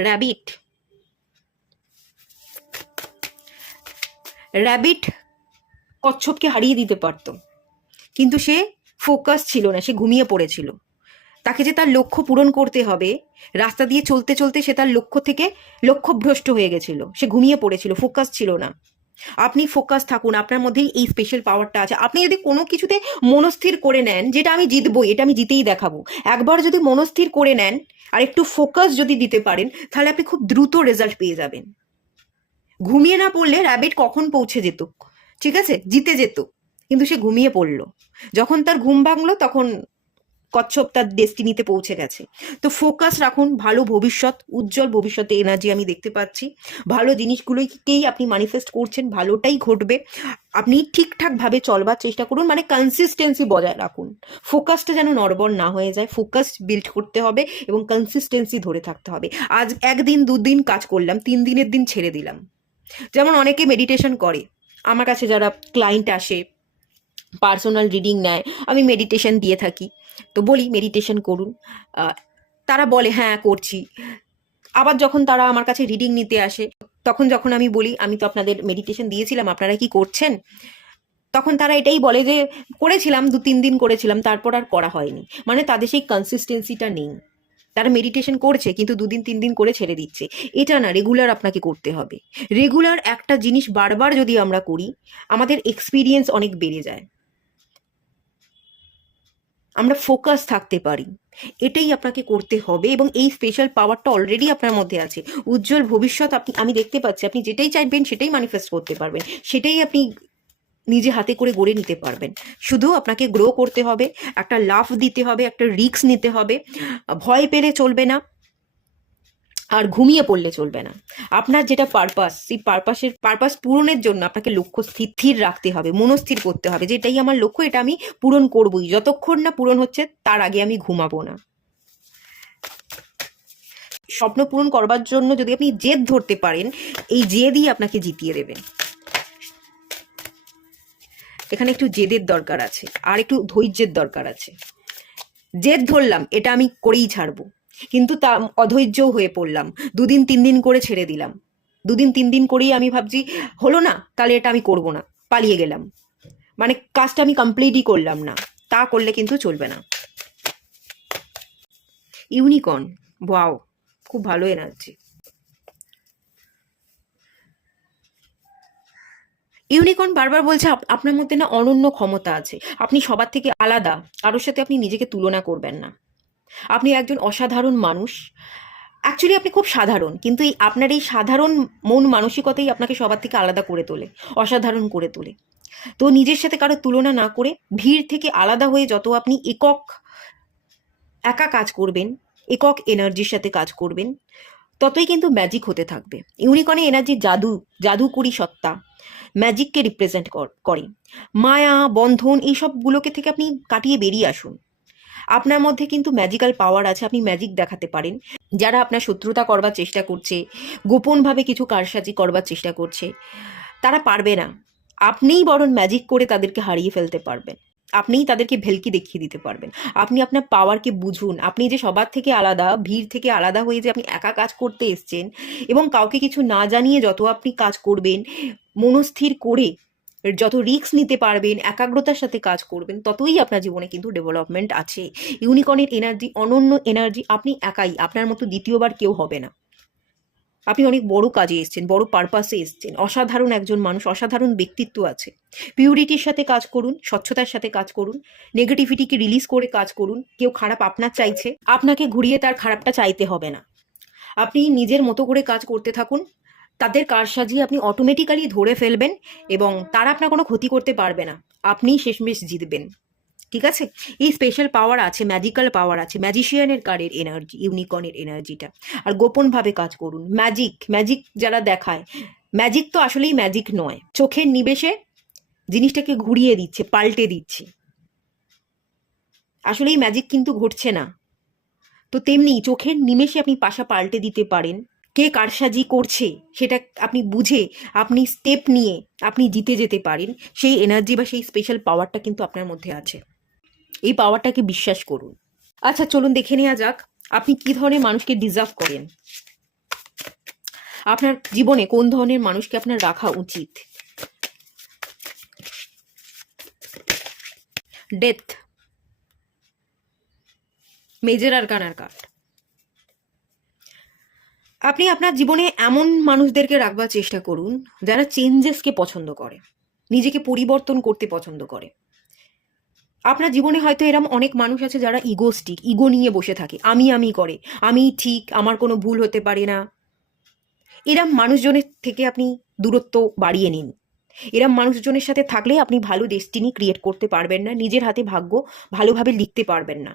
র্যাবিট, র্যাবিট কচ্ছপকে হারিয়ে দিতে পারত, কিন্তু সে ফোকাস ছিল না, সে ঘুমিয়ে পড়েছিল। তাকে যে তার লক্ষ্য পূরণ করতে হবে, রাস্তা দিয়ে চলতে চলতে সে তার লক্ষ্য থেকে লক্ষ্যভ্রষ্ট হয়ে গেছিল, সে ঘুমিয়ে পড়েছিল, ফোকাস ছিল না। আপনি ফোকাস থাকুন, আপনার মধ্যেই এই স্পেশাল পাওয়ারটা আছে। আপনি যদি কোনো কিছুতে মনস্থির করে নেন যেটা আমি জিতবো, এটা আমি জিতেই দেখাবো, একবার যদি মনস্থির করে নেন আর একটু ফোকাস যদি দিতে পারেন, তাহলে আপনি খুব দ্রুত রেজাল্ট পেয়ে যাবেন। ঘুমিয়ে না পড়লে র্যাবিট কখন পৌঁছে যেত, ঠিক আছে, জিতে যেত, কিন্তু সে ঘুমিয়ে পড়লো। যখন তার ঘুম ভাঙলো তখন কচ্ছপ তার ডেস্টিনিতে পৌঁছে গেছে। তো ফোকাস রাখুন, ভালো ভবিষ্যৎ, উজ্জ্বল ভবিষ্যতে এনার্জি আমি দেখতে পাচ্ছি, ভালো জিনিসগুলোকেই আপনি ম্যানিফেস্ট করছেন, ভালোটাই ঘটবে। আপনি ঠিকঠাকভাবে চলবার চেষ্টা করুন, মানে কনসিস্টেন্সি বজায় রাখুন, ফোকাসটা যেন নড়বড় না হয়ে যায়, ফোকাস বিল্ড করতে হবে এবং কনসিস্টেন্সি ধরে থাকতে হবে। আজ 1 দিন 2 দিন কাজ করলাম, 3 দিনের দিন ছেড়ে দিলাম। যেমন অনেকে মেডিটেশন করে, আমার কাছে যারা ক্লায়েন্ট আসে, পার্সোনাল রিডিং নেয়, আমি মেডিটেশন দিয়ে থাকি, তো বলি মেডিটেশন করুন। তারা বলে হ্যাঁ করছি। আবার যখন তারা আমার কাছে রিডিং নিতে আসে, তখন যখন আমি বলি আমি তো আপনাদের মেডিটেশন দিয়েছিলাম, আপনারা কি করছেন, তখন তারা এটাই বলে যে করেছিলাম, 2-3 দিন করেছিলাম, তারপর আর করা হয়নি। মানে তাদের সেই কনসিস্টেন্সিটা নেই, তারা মেডিটেশন করছে কিন্তু 2 দিন 3 দিন করে ছেড়ে দিচ্ছে। এটা না, রেগুলার আপনাকে করতে হবে। রেগুলার একটা জিনিস বারবার যদি আমরা করি, আমাদের এক্সপিরিয়েন্স অনেক বেড়ে যায়, আমরা ফোকাস থাকতে পারি। এটাই আপনাকে করতে হবে এবং এই স্পেশাল পাওয়ারটা অলরেডি আপনার মধ্যে আছে। উজ্জ্বল ভবিষ্যৎ আমি দেখতে পাচ্ছি, আপনি যেটাই চাইবেন সেটাই ম্যানিফেস্ট করতে পারবেন, সেটাই আপনি নিজে হাতে করে গড়ে নিতে পারবেন। শুধু আপনাকে গ্রো করতে হবে, একটা লাফ দিতে হবে, একটা রিস্ক নিতে হবে, ভয় পেলে চলবে না, আর ঘুমিয়ে পড়লে চলবে না। আপনার যেটা পারপাস, সেই পারপাস পূরণের জন্য আপনাকে লক্ষ্য স্থির রাখতে হবে, মনস্থির করতে হবে যে এটাই আমার লক্ষ্য, এটা আমি পূরণ করবই, যতক্ষণ না পূরণ হচ্ছে তার আগে আমি ঘুমাবো না। স্বপ্ন পূরণ করবার জন্য যদি আপনি জেদ ধরতে পারেন, এই জেদই আপনাকে জিতিয়ে দেবে। এখানে একটু জেদের দরকার আছে, আর একটু ধৈর্যের দরকার আছে। জেদ ধরলাম এটা আমি করেই ছাড়বো, কিন্তু তা অধৈর্যও হয়ে পড়লাম, 2 দিন 3 দিন করে ছেড়ে দিলাম, 2 দিন 3 দিন করেই আমি ভাবছি হলো না, তাহলে এটা আমি করব না, পালিয়ে গেলাম, মানে কাজটা আমি কমপ্লিটই করলাম না, তা করলে কিন্তু চলবে না। ইউনিকর্ন, ওয়াও, খুব ভালো এনার্জি। ইউনিকর্ন বারবার বলছে আপনার মধ্যে না অনন্য ক্ষমতা আছে, আপনি সবার থেকে আলাদা, কারোর সাথে আপনি নিজেকে তুলনা করবেন না, আপনি একজন অসাধারণ মানুষ। অ্যাকচুয়ালি আপনি খুব সাধারণ, কিন্তু আপনার এই সাধারণ মন মানসিকতাই আপনাকে সবার থেকে আলাদা করে তোলে, অসাধারণ করে তোলে। তো নিজের সাথে কারো তুলনা না করে ভিড় থেকে আলাদা হয়ে যত আপনি একা কাজ করবেন, একক এনার্জির সাথে কাজ করবেন, ততই কিন্তু ম্যাজিক হতে থাকবে। ইউনিকর্নের এনার্জি জাদুকরি সত্তা, ম্যাজিককে রিপ্রেজেন্ট করে। মায়া, বন্ধন, এইসবগুলোকে থেকে আপনি কাটিয়ে বেরিয়ে আসুন। আপনার মধ্যে কিন্তু ম্যাজিক্যাল পাওয়ার আছে, আপনি ম্যাজিক দেখাতে পারেন। যারা আপনার শত্রুতা করবার চেষ্টা করছে, গোপনভাবে কিছু কারসাজি করবার চেষ্টা করছে, তারা পারবে না। আপনিই বরং ম্যাজিক করে তাদেরকে হারিয়ে ফেলতে পারবেন, আপনিই তাদেরকে ভেলকি দেখিয়ে দিতে পারবেন। আপনি আপনার পাওয়ারকে বুঝুন। আপনি যে সবার থেকে আলাদা, ভিড় থেকে আলাদা হয়ে যে আপনি একা কাজ করতে এসছেন, এবং কাউকে কিছু না জানিয়ে যত আপনি কাজ করবেন, মনস্থির করে যত রিস্ক নিতে পারবেন, একাগ্রতার সাথে কাজ করবেন, ততই আপনার জীবনে কিন্তু ডেভেলপমেন্ট আছে। ইউনিকর্নের এনার্জি অনন্য এনার্জি, আপনি একাই, আপনার মতো দ্বিতীয়বার কেউ হবে না। আপনি অনেক বড় কাজে এসছেন, বড় পারপাসে এসছেন, অসাধারণ একজন মানুষ, অসাধারণ ব্যক্তিত্ব আছে। পিউরিটির সাথে কাজ করুন, স্বচ্ছতার সাথে কাজ করুন, নেগেটিভিটিকে রিলিজ করে কাজ করুন। কেউ খারাপ আপনার চাইছে, আপনাকে ঘুরিয়ে তার খারাপটা চাইতে হবে না। আপনি নিজের মতো করে কাজ করতে থাকুন, তাদের কারসাজি আপনি অটোমেটিক্যালি ধরে ফেলবেন, এবং তারা আপনার কোনো ক্ষতি করতে পারবে না, আপনিই শেষমেশ জিতবেন। ঠিক আছে? এই স্পেশাল পাওয়ার আছে, ম্যাজিক্যাল পাওয়ার আছে, ম্যাজিশিয়ানের কার্ডের এনার্জি, ইউনিকর্নের এনার্জিটা। আর গোপনভাবে কাজ করুন। ম্যাজিক যারা দেখায়, ম্যাজিক তো আসলেই ম্যাজিক নয়, চোখের নিমেষে জিনিসটাকে ঘুরিয়ে দিচ্ছে, পাল্টে দিচ্ছে। আসলেই ম্যাজিক কিন্তু ঘটছে না। তো তেমনি চোখের নিমেষে আপনি পাশা পাল্টে দিতে পারেন। কে কারসাজি করছে সেটা আপনি বুঝে, আপনি স্টেপ নিয়ে আপনি জিতে যেতে পারেন। সেই এনার্জি বা সেই স্পেশাল পাওয়ারটা কিন্তু আপনার মধ্যে আছে। এই পাওয়ারটাকে বিশ্বাস করুন। আচ্ছা, চলুন দেখে নেওয়া যাক আপনি কি ধরনের মানুষকে ডিজার্ভ করেন। আপনার জীবনে কোন ধরনের মানুষকে আপনার রাখা উচিত। ডেথ, মেজর আরকানার কার্ড। আপনি আপনার জীবনে এমন মানুষদেরকে রাখবার চেষ্টা করুন যারা চেঞ্জেসকে পছন্দ করে, নিজেকে পরিবর্তন করতে পছন্দ করে। আপনার জীবনে হয়তো এরম অনেক মানুষ আছে যারা ইগোস্টিক, ইগো নিয়ে বসে থাকে, আমি করে, আমি ঠিক, আমার কোনো ভুল হতে পারে না। এরম মানুষজনের থেকে আপনি দূরত্ব বাড়িয়ে নিন। এরম মানুষজনের সাথে থাকলে আপনি ভালো ডেস্টিনি ক্রিয়েট করতে পারবেন না, নিজের হাতে ভাগ্য ভালোভাবে লিখতে পারবেন না।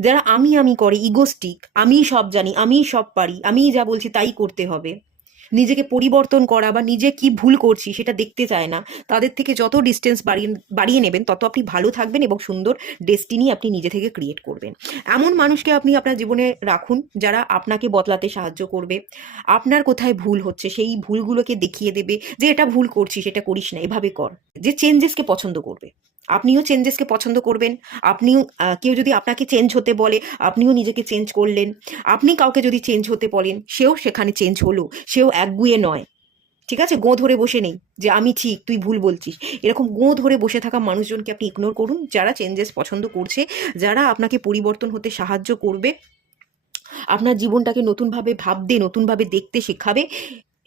যারা আমি করে, ইগোস্টিক, আমিই সব জানি, আমিই সব পারি, আমিই যা বলছি তাই করতে হবে, নিজেকে পরিবর্তন করা বা নিজে কি ভুল করছি সেটা দেখতে চায় না, তাদের থেকে যত ডিস্টেন্স বাড়িয়ে নেবেন তত আপনি ভালো থাকবেন এবং সুন্দর ডেস্টিনি আপনি নিজে থেকে ক্রিয়েট করবেন। এমন মানুষকে আপনি আপনার জীবনে রাখুন যারা আপনাকে বদলাতে সাহায্য করবে। আপনার কোথায় ভুল হচ্ছে সেই ভুলগুলোকে দেখিয়ে দেবে যে এটা ভুল করছি, সেটা করিস না, এভাবে কর। যে চেঞ্জেসকে পছন্দ করবে, আপনিও চেঞ্জেসকে পছন্দ করবেন। আপনিও কেউ যদি আপনাকে চেঞ্জ হতে বলে, আপনিও নিজেকে চেঞ্জ করলেন। আপনি কাউকে যদি চেঞ্জ হতে বলেন, সেও সেখানে চেঞ্জ হলো, সেও একগুঁয়ে নয়। ঠিক আছে? গোঁ ধরে বসে নেই যে আমি ঠিক, তুই ভুল বলছিস। এরকম গোঁ ধরে বসে থাকা মানুষজনকে আপনি ইগনোর করুন, যারা চেঞ্জেস পছন্দ করছে, যারা আপনাকে পরিবর্তন হতে সাহায্য করবে, আপনার জীবনটাকে নতুনভাবে ভাবতে, নতুনভাবে দেখতে শেখাবে।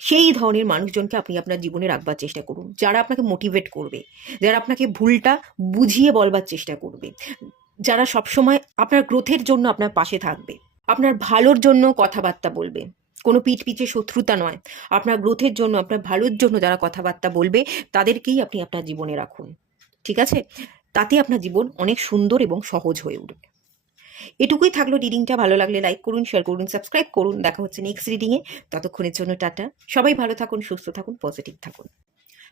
সেই ধরনের মানুষজনকে আপনি আপনার জীবনে রাখবার চেষ্টা করুন, যারা আপনাকে মোটিভেট করবে, যারা আপনাকে ভুলটা বুঝিয়ে বলবার চেষ্টা করবে, যারা সবসময় আপনার গ্রোথের জন্য আপনার পাশে থাকবে, আপনার ভালোর জন্য কথাবার্তা বলবে, কোনো পিঠ পিছে শত্রুতা নয়, আপনার গ্রোথের জন্য, আপনার ভালোর জন্য যারা কথাবার্তা বলবে, তাদেরকেই আপনি আপনার জীবনে রাখুন। ঠিক আছে? তাতে আপনার জীবন অনেক সুন্দর এবং সহজ হয়ে উঠবে। এটুকুই থাকলো রিডিংটা। ভালো লাগলে লাইক করুন, শেয়ার করুন, সাবস্ক্রাইব করুন। দেখা হচ্ছে নেক্সট রিডিংয়ে। ততক্ষণের জন্য টাটা। সবাই ভালো থাকুন, সুস্থ থাকুন, পজিটিভ থাকুন।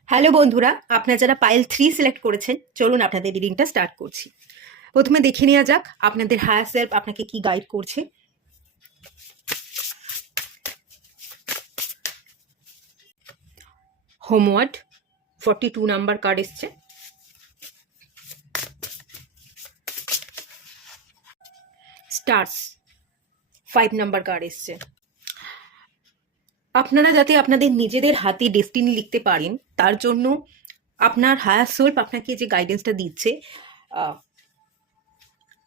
হ্যালো বন্ধুরা, আপনারা যারা পাইল 3 সিলেক্ট করেছেন, চলুন আপনাদের রিডিংটা স্টার্ট করছি। প্রথমে দেখে নেওয়া যাক আপনাদের হায়ার সেলফ আপনাকে কি গাইড করছে। হোমওয়ার্ড 42 নাম্বার কার্ড এসছে। স্টার্স 5 নাম্বার কার্ড এসছে। আপনারা যাতে আপনাদের নিজেদের হাতে ডেস্টিনি লিখতে পারেন, তার জন্য আপনার হায়ার সেলফ আপনাকে যে গাইডেন্সটা দিচ্ছে,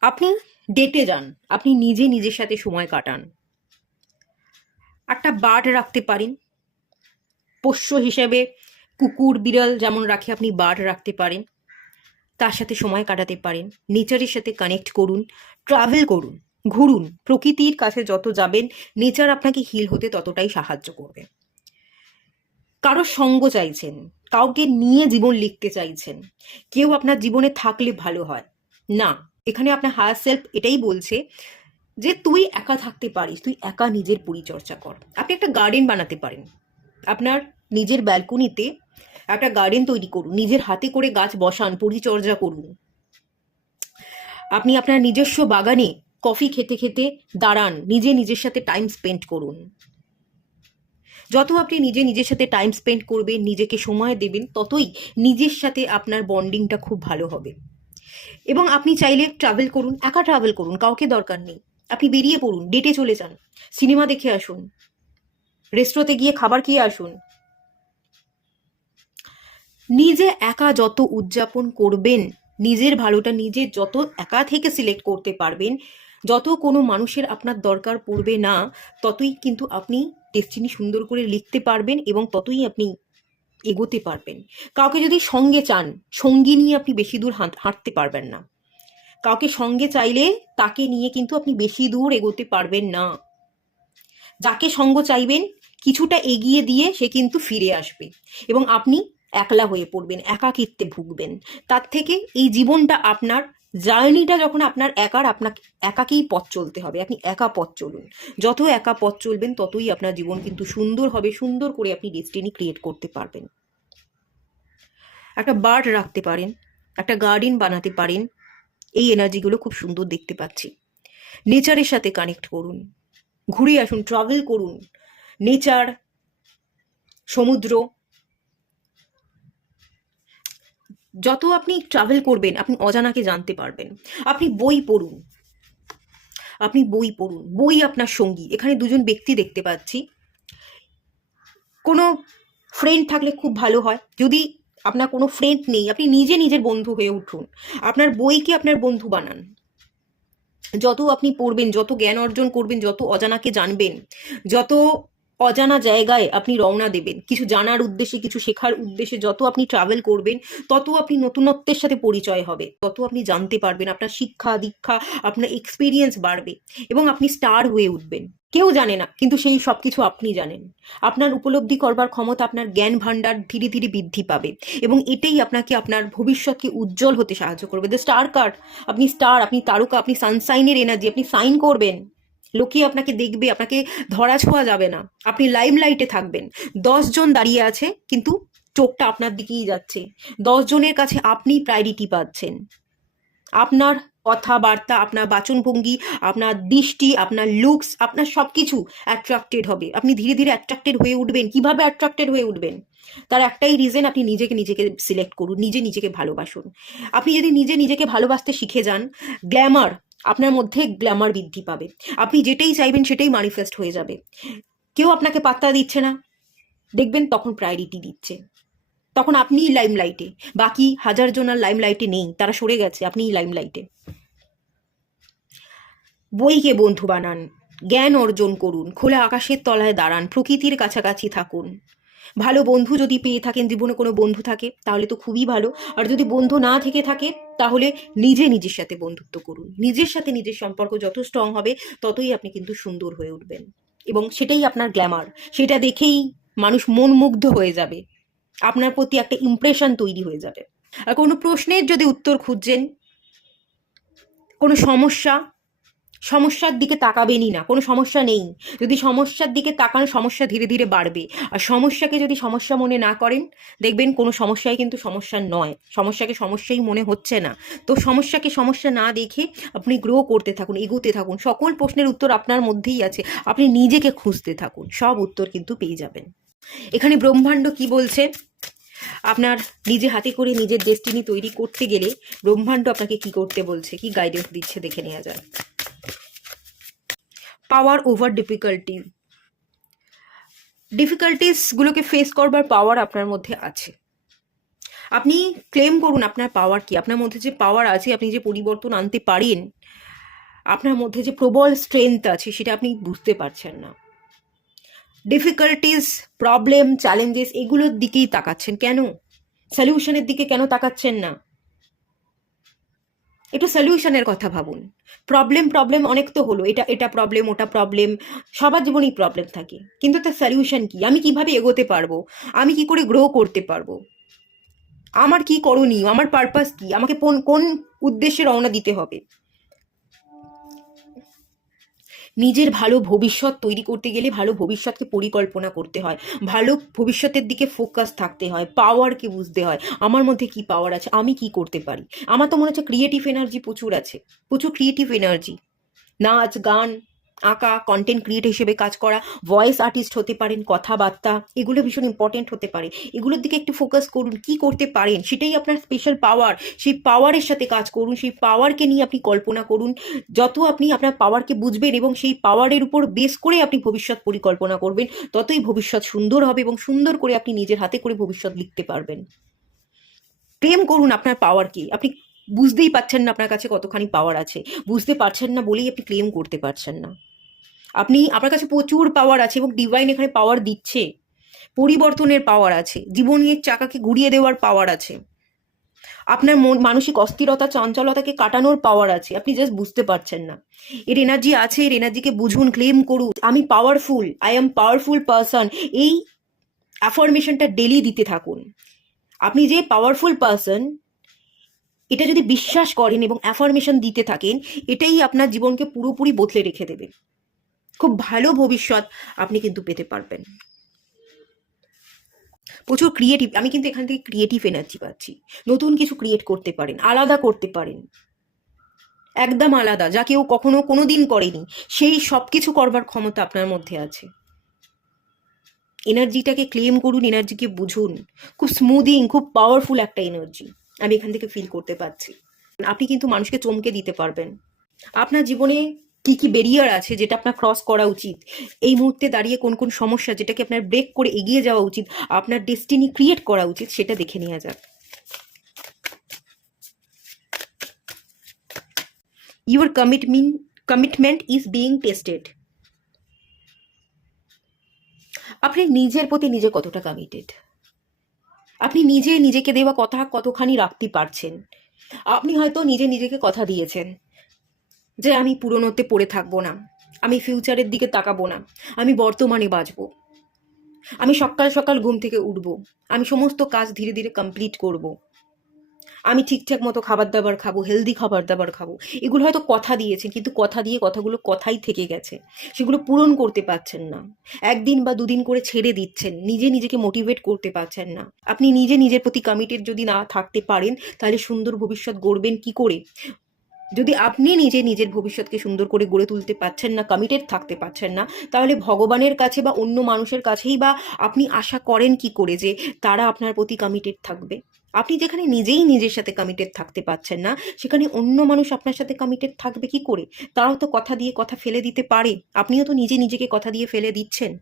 আপনি ডেটে যান, আপনি নিজে নিজের সাথে সময় কাটান। একটা বার্ড রাখতে পারেন পোষ্য হিসেবে, কুকুর বিড়াল যেমন রাখে আপনি বার্ড রাখতে পারেন, তার সাথে সময় কাটাতে পারেন। নেচারের সাথে কানেক্ট করুন, ট্রাভেল করুন, ঘুরুন। প্রকৃতির কাছে যত যাবেন নেচার আপনাকে হিল হতে ততটাই সাহায্য করবে। কারো সঙ্গ চাইছেন, কাউকে নিয়ে জীবন লিখতে চাইছেন, কেউ আপনার জীবনে থাকলে ভালো হয় না। এখানে আপনার হায়ার সেলফ এটাই বলছে যে তুই একা থাকতে পারিস, তুই একা নিজের পরিচর্যা কর। আপনি একটা গার্ডেন বানাতে পারেন, আপনার নিজের ব্যালকনিতে একটা গার্ডেন তৈরি করুন, নিজের হাতে করে গাছ বসান, পরিচর্যা করুন। আপনি আপনার নিজস্ব বাগানে কফি খেতে খেতে দাঁড়ান, নিজে নিজের সাথে টাইম স্পেন্ড করুন। যত আপনি নিজে নিজের সাথে টাইম স্পেন্ড করবেন, নিজেকে সময় দেবেন, ততই নিজের সাথে আপনার বন্ডিংটা খুব ভালো হবে। এবং আপনি চাইলে ট্রাভেল করুন, একা ট্রাভেল করুন, কাউকে দরকার নেই। আপনি বেরিয়ে পড়ুন, ডেটে চলে যান, সিনেমা দেখে আসুন, রেস্টুরেন্টে গিয়ে খাবার খেয়ে আসুন। নিজে একা যত উদযাপন করবেন, নিজের ভালোটা নিজে যত একা থেকে সিলেক্ট করতে পারবেন, যত কোনো মানুষের আপনার দরকার পড়বে না, ততই কিন্তু আপনি ডেস্টিনি সুন্দর করে লিখতে পারবেন এবং ততই আপনি এগোতে পারবেন। কাউকে যদি সঙ্গে চান, সঙ্গী নিয়ে আপনি বেশি দূর হাঁটতে পারবেন না। কাউকে সঙ্গে চাইলে তাকে নিয়ে কিন্তু আপনি বেশি দূর এগোতে পারবেন না। যাকে সঙ্গ চাইবেন কিছুটা এগিয়ে দিয়ে সে কিন্তু ফিরে আসবে এবং আপনি একলা হয়ে পড়বেন, একাকিত্বে ভুগবেন। তার থেকে এই জীবনটা আপনার, জার্নিটা যখন আপনার একার, আপনাকে একাকেই পথ চলতে হবে। আপনি একা পথ চলুন, যত একা পথ চলবেন ততই আপনার জীবন কিন্তু সুন্দর হবে, সুন্দর করে আপনি ডেস্টিনি ক্রিয়েট করতে পারবেন। একটা বার্ড রাখতে পারেন, একটা গার্ডেন বানাতে পারেন, এই এনার্জিগুলো খুব সুন্দর দেখতে পাচ্ছি। নেচারের সাথে কানেক্ট করুন, ঘুরে আসুন, ট্রাভেল করুন। নেচার, সমুদ্র, যত আপনি ট্রাভেল করবেন আপনি অজানাকে জানতে পারবেন। আপনি বই পড়ুন, আপনি বই পড়ুন, বই আপনার সঙ্গী। এখানে দুজন ব্যক্তি দেখতে পাচ্ছি। কোনো ফ্রেন্ড থাকলে খুব ভালো হয়। যদি আপনার কোনো ফ্রেন্ড নেই, আপনি নিজে নিজের বন্ধু হয়ে উঠুন, আপনার বইকে আপনার বন্ধু বানান। যত আপনি পড়বেন, যত জ্ঞান অর্জন করবেন, যত অজানাকে জানবেন, যত অজানা জায়গায় আপনি রওনা দেবেন, কিছু জানার উদ্দেশ্যে, কিছু শেখার উদ্দেশ্যে যত আপনি ট্রাভেল করবেন, তত আপনি নতুনত্বের সাথে পরিচয় হবে, তত আপনি জানতে পারবেন, আপনার শিক্ষা দীক্ষা, আপনার এক্সপিরিয়েন্স বাড়বে এবং আপনি স্টার হয়ে উঠবেন। কেউ জানে না, কিন্তু সেই সব কিছু আপনি জানেন। আপনার উপলব্ধি করবার ক্ষমতা, আপনার জ্ঞান ভাণ্ডার ধীরে ধীরে বৃদ্ধি পাবে এবং এটাই আপনাকে আপনার ভবিষ্যৎকে উজ্জ্বল হতে সাহায্য করবে। দ্য স্টার কার্ড, আপনি স্টার, আপনি তারকা, আপনি সানসাইনের এনার্জি, আপনি সাইন করবেন, লোকে আপনাকে দেখবে, আপনাকে ধরা ছোঁয়া যাবে না, আপনি লাইমলাইটে থাকবেন। 10 জন দাঁড়িয়ে আছে কিন্তু চোখটা আপনার দিকেই যাচ্ছে, 10 জনের কাছে আপনি প্রায়োরিটি পাচ্ছেন। আপনার কথাবার্তা, আপনার বাচনভঙ্গি, আপনার দৃষ্টি, আপনার লুকস, আপনার সব কিছু অ্যাট্রাক্টেড হবে। আপনি ধীরে ধীরে অ্যাট্রাক্টেড হয়ে উঠবেন। কিভাবে অ্যাট্রাক্টেড হয়ে উঠবেন? তার একটাই রিজন, আপনি নিজেকে নিজেকে সিলেক্ট করুন, নিজে নিজেকে ভালোবাসুন। আপনি যদি নিজে নিজেকে ভালোবাসতে শিখে যান, গ্ল্যামার, আপনার মধ্যে গ্ল্যামার বৃদ্ধি পাবে। আপনি যেটাই চাইবেন সেটাই ম্যানিফেস্ট হয়ে যাবে। কেউ আপনাকে পাত্তা দিচ্ছে না, দেখবেন তখন প্রায়োরিটি দিচ্ছে, তখন আপনিই লাইমলাইটে। বাকি 1000 জন আর লাইমলাইটে নেই, তারা সরে গেছে, আপনিই লাইমলাইটে। বইকে বন্ধু বানান, জ্ঞান অর্জন করুন, খোলা আকাশের তলায় দাঁড়ান, প্রকৃতির কাছাকাছি থাকুন। ভালো বন্ধু যদি পেয়ে থাকেন, জীবনে কোনো বন্ধু থাকে তাহলে তো খুবই ভালো। আর যদি বন্ধু না থেকে থাকে তাহলে নিজে নিজের সাথে বন্ধুত্ব করুন। নিজের সাথে নিজের সম্পর্ক যত স্ট্রং হবে ততই আপনি কিন্তু সুন্দর হয়ে উঠবেন এবং সেটাই আপনার গ্ল্যামার। সেটা দেখেই মানুষ মন মুগ্ধ হয়ে যাবে, আপনার প্রতি একটা ইমপ্রেশন তৈরি হয়ে যাবে। আর কোনো প্রশ্নের যদি উত্তর খুঁজছেন, কোনো সমস্যা, সমস্যার দিকে তাকাবেনই না, কোনো সমস্যা নেই। যদি সমস্যার দিকে তাকান, সমস্যা ধীরে ধীরে বাড়বে। আর সমস্যাকে যদি সমস্যা মনে না করেন, দেখবেন কোনো সমস্যাই কিন্তু সমস্যা নয়, সমস্যাকে সমস্যাই মনে হচ্ছে না। তো সমস্যাকে সমস্যা না দেখে আপনি গ্রো করতে থাকুন, এগোতে থাকুন। সকল প্রশ্নের উত্তর আপনার মধ্যেই আছে, আপনি নিজেকে খুঁজতে থাকুন, সব উত্তর কিন্তু পেয়ে যাবেন। এখানে ব্রহ্মাণ্ড কি বলছে? আপনার নিজে হাতে করে নিজের ডেস্টিনি তৈরি করতে গেলে ব্রহ্মাণ্ড আপনাকে কি করতে বলছে, কি গাইডেন্স দিচ্ছে, দেখে নেওয়া যায়। পাওয়ার ওভার ডিফিকাল্টি, ডিফিকাল্টিসগুলোকে ফেস করবার পাওয়ার আপনার মধ্যে আছে। আপনি ক্লেম করুন আপনার পাওয়ার কি, আপনার মধ্যে যে পাওয়ার আছে, আপনি যে পরিবর্তন আনতে পারেন, আপনার মধ্যে যে প্রবল স্ট্রেংথ আছে সেটা আপনি বুঝতে পারছেন না। ডিফিকাল্টিস, প্রবলেম, চ্যালেঞ্জেস এগুলোর দিকেই তাকাচ্ছেন কেন? সলিউশনের দিকে কেন তাকাচ্ছেন না? একটু সলিউশনের কথা ভাবুন। প্রবলেম প্রবলেম অনেক তো হলো, এটা এটা প্রবলেম, ওটা প্রবলেম, সবার জীবনেই প্রবলেম থাকে, কিন্তু তার সলিউশন কি? আমি কিভাবে এগোতে পারবো? আমি কি করে গ্রো করতে পারবো? আমার কি করণীয়? আমার পারপাস কি? আমাকে কোন কোন উদ্দেশ্যে রওনা দিতে হবে? নিজের ভালো ভবিষ্যৎ তৈরি করতে গেলে ভালো ভবিষ্যৎকে পরিকল্পনা করতে হয়, ভালো ভবিষ্যতের দিকে ফোকাস থাকতে হয়, পাওয়ারকে বুঝতে হয়। আমার মধ্যে কি পাওয়ার আছে, আমি কি করতে পারি। আমার তো মনে হচ্ছে ক্রিয়েটিভ এনার্জি প্রচুর আছে, প্রচুর ক্রিয়েটিভ এনার্জি। নাচ, গান, আঁকা, কন্টেন্ট ক্রিয়েট হিসেবে কাজ করা, ভয়েস আর্টিস্ট হতে পারেন, কথাবার্তা, এগুলো ভীষণ ইম্পর্টেন্ট হতে পারে। এগুলোর দিকে একটু ফোকাস করুন, কি করতে পারেন সেটাই আপনার স্পেশাল পাওয়ার। সেই পাওয়ারের সাথে কাজ করুন, সেই পাওয়ারকে নিয়ে আপনি কল্পনা করুন। যত আপনি আপনার পাওয়ারকে বুঝবেন এবং সেই পাওয়ারের উপর বেস করে আপনি ভবিষ্যৎ পরিকল্পনা করবেন, ততই ভবিষ্যৎ সুন্দর হবে এবং সুন্দর করে আপনি নিজের হাতে করে ভবিষ্যৎ লিখতে পারবেন। ক্লেম করুন আপনার পাওয়ারকে। আপনি বুঝতেই পারছেন না আপনার কাছে কতখানি পাওয়ার আছে, বুঝতে পারছেন না বলেই আপনি ক্লেম করতে পারছেন না। আপনার কাছে প্রচুর পাওয়ার আছে এবং ডিভাইন এখানে পাওয়ার দিচ্ছে। পরিবর্তনের পাওয়ার আছে, জীবনের চাকাকে ঘুরিয়ে দেওয়ার পাওয়ার আছে, আপনার মন মানসিক অস্থিরতা, চঞ্চলতাকে কাটানোর পাওয়ার আছে, আপনি জাস্ট বুঝতে পারছেন না। এর এনার্জি আছে, এর এনার্জিকে বুঝুন, ক্লেম করুন। আমি powerful, I am powerful person, এই অ্যাফার্মেশনটা ডেলি দিতে থাকুন। আপনি যে পাওয়ারফুল পারসন, এটা যদি বিশ্বাস করেন এবং অ্যাফার্মেশন দিতে থাকেন, এটাই আপনার জীবনকে পুরোপুরি বদলে রেখে দেবে। খুব ভালো ভবিষ্যৎ আপনি কিন্তু পেতে পারবেন। প্রচুর ক্রিয়েটিভ, আমি কিন্তু এখান থেকে ক্রিয়েটিভ এনার্জি পাচ্ছি। নতুন কিছু ক্রিয়েট করতে পারেন, আলাদা করতে পারেন, একদম আলাদা, যা কেউ কখনো কোনো দিন করেনি, সেই সব কিছু করবার ক্ষমতা আপনার মধ্যে আছে। এনার্জিটাকে ক্লেম করুন, এনার্জিকে বুঝুন। খুব স্মুদিং, খুব পাওয়ারফুল একটা এনার্জি আমি এখান থেকে ফিল করতে পারছি। আপনি কিন্তু মানুষকে চমকে দিতে পারবেন। আপনার জীবনে কি কি ব্যারিয়ার আছে যেটা আপনার ক্রস করা উচিত, এই মুহূর্তে দাঁড়িয়ে কোন কোন সমস্যা যেটাকে আপনার ব্রেক করে এগিয়ে যাওয়া উচিত, আপনার ডেস্টিনি ক্রিয়েট করা উচিত, সেটা দেখে নেওয়া যাক। Your commitment is being tested. আপনি নিজের প্রতি নিজে কতটা কমিটেড, আপনি নিজে নিজেকে দেওয়া কথা কতখানি রাখতে পারছেন। আপনি হয়তো নিজে নিজেকে কথা দিয়েছেন যে আমি পুরনোতে পড়ে থাকবো না, আমি ফিউচারের দিকে তাকাবো না, আমি বর্তমানে বাঁচবো, আমি সকাল সকাল ঘুম থেকে উঠবো, আমি সমস্ত কাজ ধীরে ধীরে কমপ্লিট করব, আমি ঠিকঠাক মতো খাবার দাবার খাবো, হেলদি খাবার দাবার খাবো। এগুলো হয়তো কথা দিয়েছেন, কিন্তু কথা দিয়ে কথাগুলো কথাই থেকে গেছে, সেগুলো পূরণ করতে পারছেন না। একদিন বা দুদিন করে ছেড়ে দিচ্ছেন, নিজে নিজেকে মোটিভেট করতে পারছেন না। আপনি নিজে নিজের প্রতি কমিটেড যদি না থাকতে পারেন, তাহলে সুন্দর ভবিষ্যৎ গড়বেন কি করে? যদি আপনি নিজে নিজের ভবিষ্যৎকে সুন্দর করে গড়ে তুলতে পারছেন না, কমিটেড থাকতে পারছেন না, তাহলে ভগবানের কাছে বা অন্য মানুষের কাছেই বা আপনি আশা করেন কি করে যে তারা আপনার প্রতি কমিটেড থাকবে? আপনি যেখানে নিজেই নিজের সাথে কমিটেড থাকতে পারছেন না, সেখানে অন্য মানুষ আপনার সাথে কমিটেড থাকবে কি করে? তারাও তো কথা দিয়ে কথা ফেলে দিতে পারে, আপনিও তো নিজে নিজেকে কথা দিয়ে ফেলে দিচ্ছেন।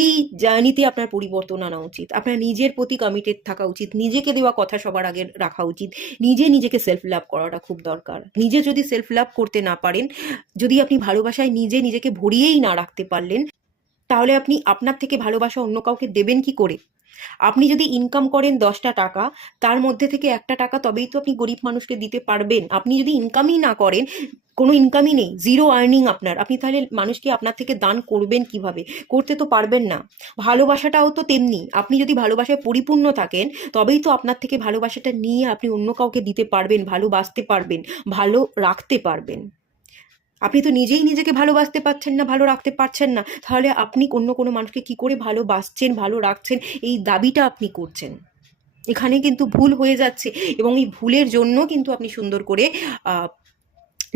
এই জার্নিতে আপনার পরিবর্তন আনা উচিত, আপনার নিজের প্রতি কমিটেড থাকা উচিত, নিজেকে দেওয়া কথা সবার আগে রাখা উচিত, নিজে নিজেকে সেলফ লাভ করাটা খুব দরকার। নিজে যদি সেলফ লাভ করতে না পারেন, যদি আপনি ভালোবাসায় নিজে নিজেকে ভরিয়েই না রাখতে পারলেন, তাহলে আপনি আপনার থেকে ভালোবাসা অন্য কাউকে দেবেন কি করে? আপনি যদি ইনকাম করেন 10টা টাকা, তার মধ্যে থেকে একটা টাকা তবেই তো আপনি গরিব মানুষকে দিতে পারবেন। আপনি যদি ইনকামই না করেন, কোনো ইনকামই নেই, জিরো আর্নিং আপনার, আপনি তাহলে মানুষকে আপনার থেকে দান করবেন কিভাবে? করতে তো পারবেন না। ভালোবাসাটাও তো তেমনি, আপনি যদি ভালোবাসায় পরিপূর্ণ থাকেন, তবেই তো আপনার থেকে ভালোবাসাটা নিয়ে আপনি অন্য কাউকে দিতে পারবেন, ভালোবাসতে পারবেন, ভালো রাখতে পারবেন। আপনি তো নিজেই নিজেকে ভালোবাসতে পারছেন না, ভালো রাখতে পারছেন না, তাহলে আপনি অন্য কোনো মানুষকে কি করে ভালোবাসছেন, ভালো রাখছেন, এই দাবিটা আপনি করছেন। এখানে কিন্তু ভুল হয়ে যাচ্ছে এবং এই ভুলের জন্য কিন্তু আপনি সুন্দর করে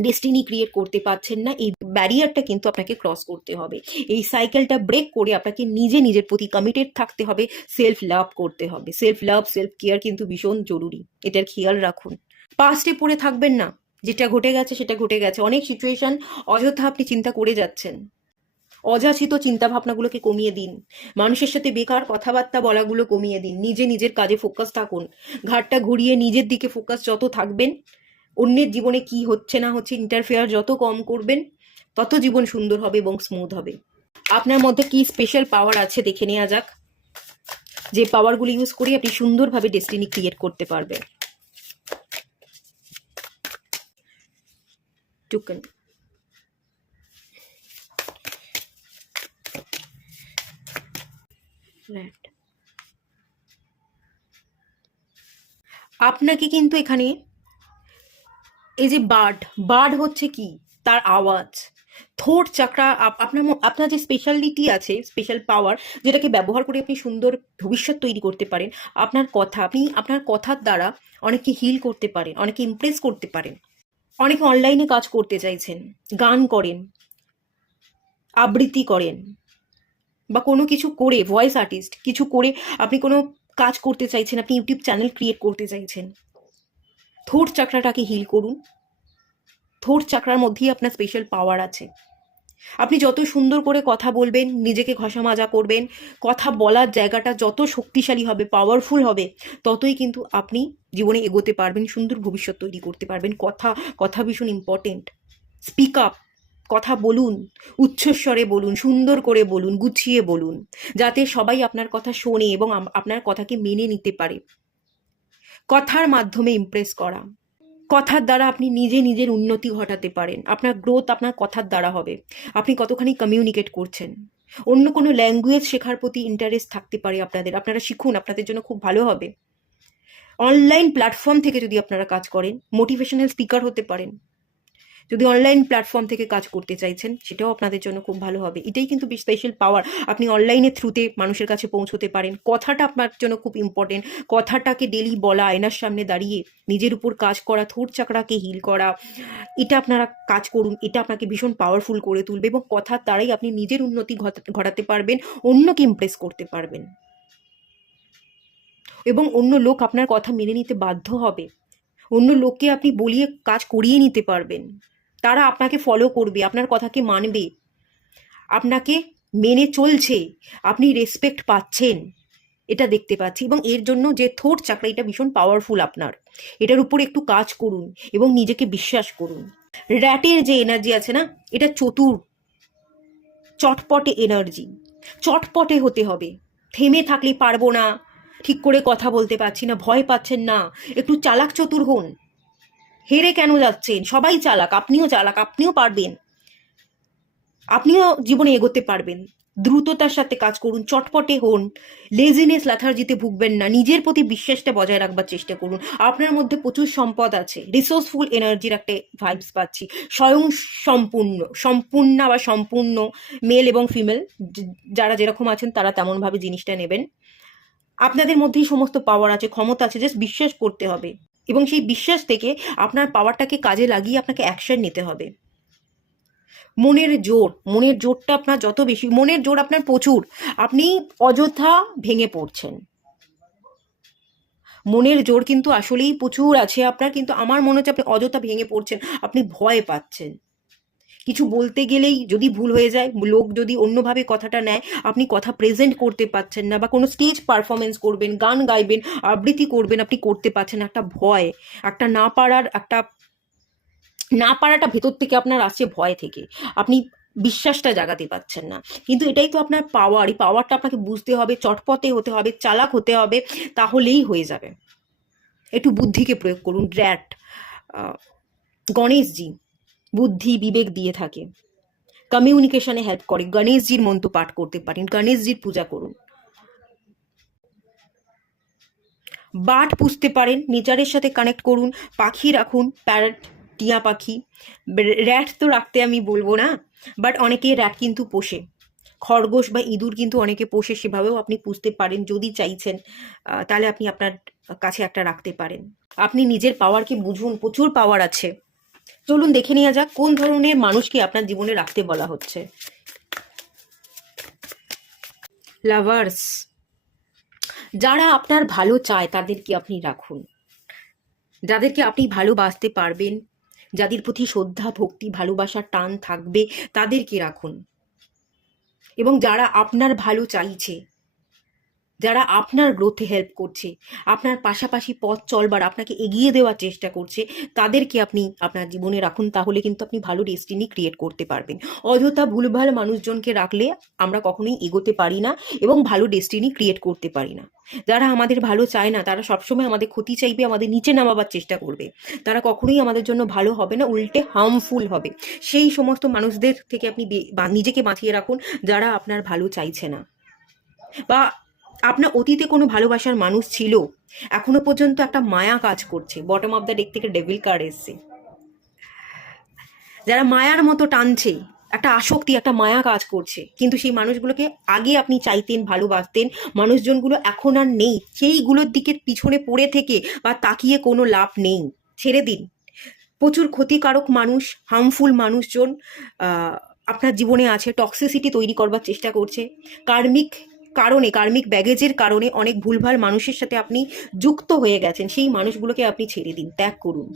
ডেস্টিনি ক্রিয়েট করতে পারছেন না। এই ব্যারিয়ারটা কিন্তু আপনাকে ক্রস করতে হবে, এই সাইকেলটা ব্রেক করে আপনাকে নিজে নিজের প্রতি কমিটেড থাকতে হবে, সেলফ লাভ করতে হবে। সেলফ লাভ, সেলফ কেয়ার কিন্তু ভীষণ জরুরি, এটার খেয়াল রাখুন। পাস্টে পড়ে থাকবেন না, যেটা ঘটে গেছে সেটা ঘটে গেছে। অনেক সিচুয়েশন অযথা আপনি চিন্তা করে যাচ্ছেন, অযাচিত চিন্তা ভাবনাগুলোকে কমিয়ে দিন, মানুষের সাথে বেকার কথাবার্তা বলাগুলো কমিয়ে দিন, নিজে নিজের কাজে ফোকাস থাকুন। ঘাটটা ঘুরিয়ে নিজের দিকে ফোকাস যত থাকবেন, অন্যের জীবনে কি হচ্ছে না হচ্ছে ইন্টারফেয়ার যত কম করবেন, তত জীবন সুন্দর হবে এবং স্মুথ হবে। আপনার মধ্যে কি স্পেশাল পাওয়ার আছে দেখে নেওয়া যাক, যে পাওয়ারগুলো ইউজ করে আপনি সুন্দরভাবে ডেস্টিনি ক্রিয়েট করতে পারবেন। টুকেন, আপনাকে কিন্তু এখানে এই যে বার্ড হচ্ছে কি, তার আওয়াজ, থ্রোট চাকরা, আপনার যে স্পেশালিটি আছে, স্পেশাল পাওয়ার, যেটাকে ব্যবহার করে আপনি সুন্দর ভবিষ্যৎ তৈরি করতে পারেন। আপনার কথা, আপনি আপনার কথার দ্বারা অনেকে হিল করতে পারেন, অনেকে ইমপ্রেস করতে পারেন। অনেকে অনলাইনে কাজ করতে চাইছেন, গান করেন, আবৃত্তি করেন, বা কোনো কিছু করে ভয়েস আর্টিস্ট কিছু করে আপনি কোনো কাজ করতে চাইছেন, আপনি ইউটিউব চ্যানেল ক্রিয়েট করতে চাইছেন। থ্রোট চাকরাটাকে হিল করুন। থ্রোট চাকরার মধ্যেই আপনার স্পেশাল পাওয়ার আছে। আপনি যত সুন্দর করে কথা বলবেন, নিজেকে ঘষা মাজা করবেন, কথা বলার জায়গাটা যত শক্তিশালী হবে, পাওয়ারফুল হবে, ততই কিন্তু আপনি জীবনে এগোতে পারবেন, সুন্দর ভবিষ্যৎ তৈরি করতে পারবেন। কথা ভীষণ ইম্পর্টেন্ট। স্পিক আপ, কথা বলুন, উচ্চস্বরে বলুন, সুন্দর করে বলুন, গুছিয়ে বলুন, যাতে সবাই আপনার কথা শোনে এবং আপনার কথাকে মেনে নিতে পারে। কথার মাধ্যমে ইমপ্রেস করা, কথার দ্বারা আপনি নিজের উন্নতি ঘটাতে পারেন। আপনার গ্রোথ আপনার কথার দ্বারা হবে। আপনি কতখানি কমিউনিকেট করছেন। অন্য কোনো ল্যাঙ্গুয়েজ শেখার প্রতি ইন্টারেস্ট থাকতে পারে আপনারা শিখুন, আপনাদের জন্য খুব ভালো হবে। অনলাইন প্ল্যাটফর্ম থেকে যদি আপনারা কাজ করেন, মোটিভেশনাল স্পিকার হতে পারেন। যদি অনলাইন প্ল্যাটফর্ম থেকে কাজ করতে চাইছেন, সেটাও আপনাদের জন্য খুব ভালো হবে। এটাই কিন্তু স্পেশাল পাওয়ার। আপনি অনলাইনের থ্রুতে মানুষের কাছে পৌঁছতে পারেন। কথাটা আপনার জন্য খুব ইম্পর্টেন্ট। কথাটাকে ডেলি বলা, আয়নার সামনে দাঁড়িয়ে নিজের উপর কাজ করা, থ্রোট চাকরাকে হিল করা, এটা আপনারা কাজ করুন। এটা আপনাকে ভীষণ পাওয়ারফুল করে তুলবে এবং কথার দ্বারাই আপনি নিজের উন্নতি ঘটাতে পারবেন, অন্যকে ইমপ্রেস করতে পারবেন এবং অন্য লোক আপনার কথা মেনে নিতে বাধ্য হবে। অন্য লোককে আপনি বলিয়ে কাজ করিয়ে নিতে পারবেন। তারা আপনাকে ফলো করবে, আপনার কথাকে মানবে, আপনাকে মেনে চলছে, আপনি রেসপেক্ট পাচ্ছেন, এটা দেখতে পাচ্ছি। এবং এর জন্য যে থ্রোট চাকরা, এটা ভীষণ পাওয়ারফুল আপনার। এটার উপর একটু কাজ করুন এবং নিজেকে বিশ্বাস করুন। র্যাটের যে এনার্জি আছে না, এটা চতুর, চটপটে এনার্জি। চটপটে হতে হবে। থেমে থাকলে পারবো না, ঠিক করে কথা বলতে পারছি না, ভয় পাচ্ছেন না, একটু চালাক চতুর হন। হেরে কেন যাচ্ছেন? সবাই চালাক, আপনিও চালাক, আপনিও পারবেন, আপনিও জীবনে এগোতে পারবেন। দ্রুততার সাথে কাজ করুন, চটপটে হন, লেজিনেস লাথার্জিতে ভুগবেন না, নিজের প্রতি বিশ্বাসটা বজায় রাখবার চেষ্টা করুন। আপনার মধ্যে প্রচুর সম্পদ আছে, রিসোর্সফুল এনার্জির একটা ভাইবস পাচ্ছি। স্বয়ং সম্পূর্ণা বা সম্পূর্ণ, মেল এবং ফিমেল যারা যেরকম আছেন তারা তেমনভাবে জিনিসটা নেবেন। আপনাদের মধ্যেই সমস্ত পাওয়ার আছে, ক্ষমতা আছে, জাস্ট বিশ্বাস করতে হবে এবং সেই বিশ্বাস থেকে আপনার পাওয়ারটাকে কাজে লাগিয়ে আপনাকে অ্যাকশন নিতে হবে। মনের জোরটা আপনার যত বেশি, মনের জোর আপনার প্রচুর, আপনি অযথা ভেঙে পড়ছেন। মনের জোর কিন্তু আসলেই প্রচুর আছে আপনার, কিন্তু আমার মনে হচ্ছে আপনি অযথা ভেঙে পড়ছেন, আপনি ভয় পাচ্ছেন। কিছু বলতে গেলেই যদি ভুল হয়ে যায়, লোক যদি অন্যভাবে কথাটা নেয়, আপনি কথা প্রেজেন্ট করতে পারছেন না, বা কোনো স্টেজ পারফরমেন্স করবেন, গান গাইবেন, আবৃত্তি করবেন, আপনি করতে পারছেন না। একটা ভয়, একটা না পারাটা ভেতর থেকে আপনার আসছে, ভয় থেকে আপনি বিশ্বাসটা জাগাতে পারছেন না। কিন্তু এটাই তো আপনার পাওয়ার। এই পাওয়ারটা আপনাকে বুঝতে হবে, চটপটে হতে হবে, চালাক হতে হবে, তাহলেই হয়ে যাবে। একটু বুদ্ধিকে প্রয়োগ করুন। গণেশজি বুদ্ধি বিবেক দিয়ে থাকে, কমিউনিকেশনে হেল্প করে। গণেশজির মন্ত্র পাঠ করতে পারেন, গণেশজির পূজা করুন। বার্ড পুষতে পারেন, নেচারের সাথে কানেক্ট করুন। পাখি রাখুন, প্যারট, টিয়া পাখি। র্যাট তো রাখতে আমি বলবো না, বাট অনেকে র্যাট কিন্তু পোষে। খরগোশ বা ইঁদুর কিন্তু অনেকে পোষে, সেভাবেও আপনি পুষতে পারেন যদি চাইছেন। তাহলে আপনি আপনার কাছে একটা রাখতে পারেন। আপনি নিজের পাওয়ারকে বুঝুন, প্রচুর পাওয়ার আছে। চলুন দেখে নেওয়া যাক কোন ধরনের মানুষকে আপনার জীবনে রাখতে বলা হচ্ছে। লাভার্স, যারা আপনার ভালো চায় তাদেরকে আপনি রাখুন। যাদেরকে আপনি ভালোবাসতে পারবেন, যাদের প্রতি শ্রদ্ধা ভক্তি ভালোবাসার টান থাকবে, তাদেরকে রাখুন। এবং যারা আপনার ভালো চাইছে, যারা আপনার গ্রোথে হেল্প করছে, আপনার পাশাপাশি পথ চলবার, আপনাকে এগিয়ে দেওয়ার চেষ্টা করছে, তাদেরকে আপনি আপনার জীবনে রাখুন, তাহলে কিন্তু আপনি ভালো ডেস্টিনি ক্রিয়েট করতে পারবেন। অযথা ভুলভাল মানুষজনকে রাখলে আমরা কখনোই এগোতে পারি না এবং ভালো ডেস্টিনি ক্রিয়েট করতে পারি না। যারা আমাদের ভালো চায় না, তারা সবসময় আমাদের ক্ষতি চাইবে, আমাদের নিচে নামাবার চেষ্টা করবে, তারা কখনোই আমাদের জন্য ভালো হবে না, উল্টে হার্মফুল হবে। সেই সমস্ত মানুষদের থেকে আপনি নিজেকে বাঁচিয়ে রাখুন, যারা আপনার ভালো চাইছে না, বা আপনার অতীতে কোনো ভালোবাসার মানুষ ছিল, এখনো পর্যন্ত একটা মায়া কাজ করছে। বটম অফ দ্য ডেক থেকে ডেভিল কার্ড এসছে। যারা মায়ার মতো টানছে, একটা আসক্তি, একটা মায়া কাজ করছে, কিন্তু সেই মানুষগুলোকে আগে আপনি চাইতেন, ভালোবাসতেন, মানুষজনগুলো এখন আর নেই। সেইগুলোর দিকে পিছনে পড়ে থেকে বা তাকিয়ে কোনো লাভ নেই, ছেড়ে দিন। প্রচুর ক্ষতিকারক মানুষ, হার্মফুল মানুষজন আপনার জীবনে আছে, টক্সিসিটি তৈরি করবার চেষ্টা করছে। কার্মিক ব্যাগেজের কারণে অনেক ভুলভাল মানুষের সাথে আপনি যুক্ত হয়ে গেছেন, সেই মানুষগুলোকে আপনি ছেড়ে দিন, ত্যাগ করুন।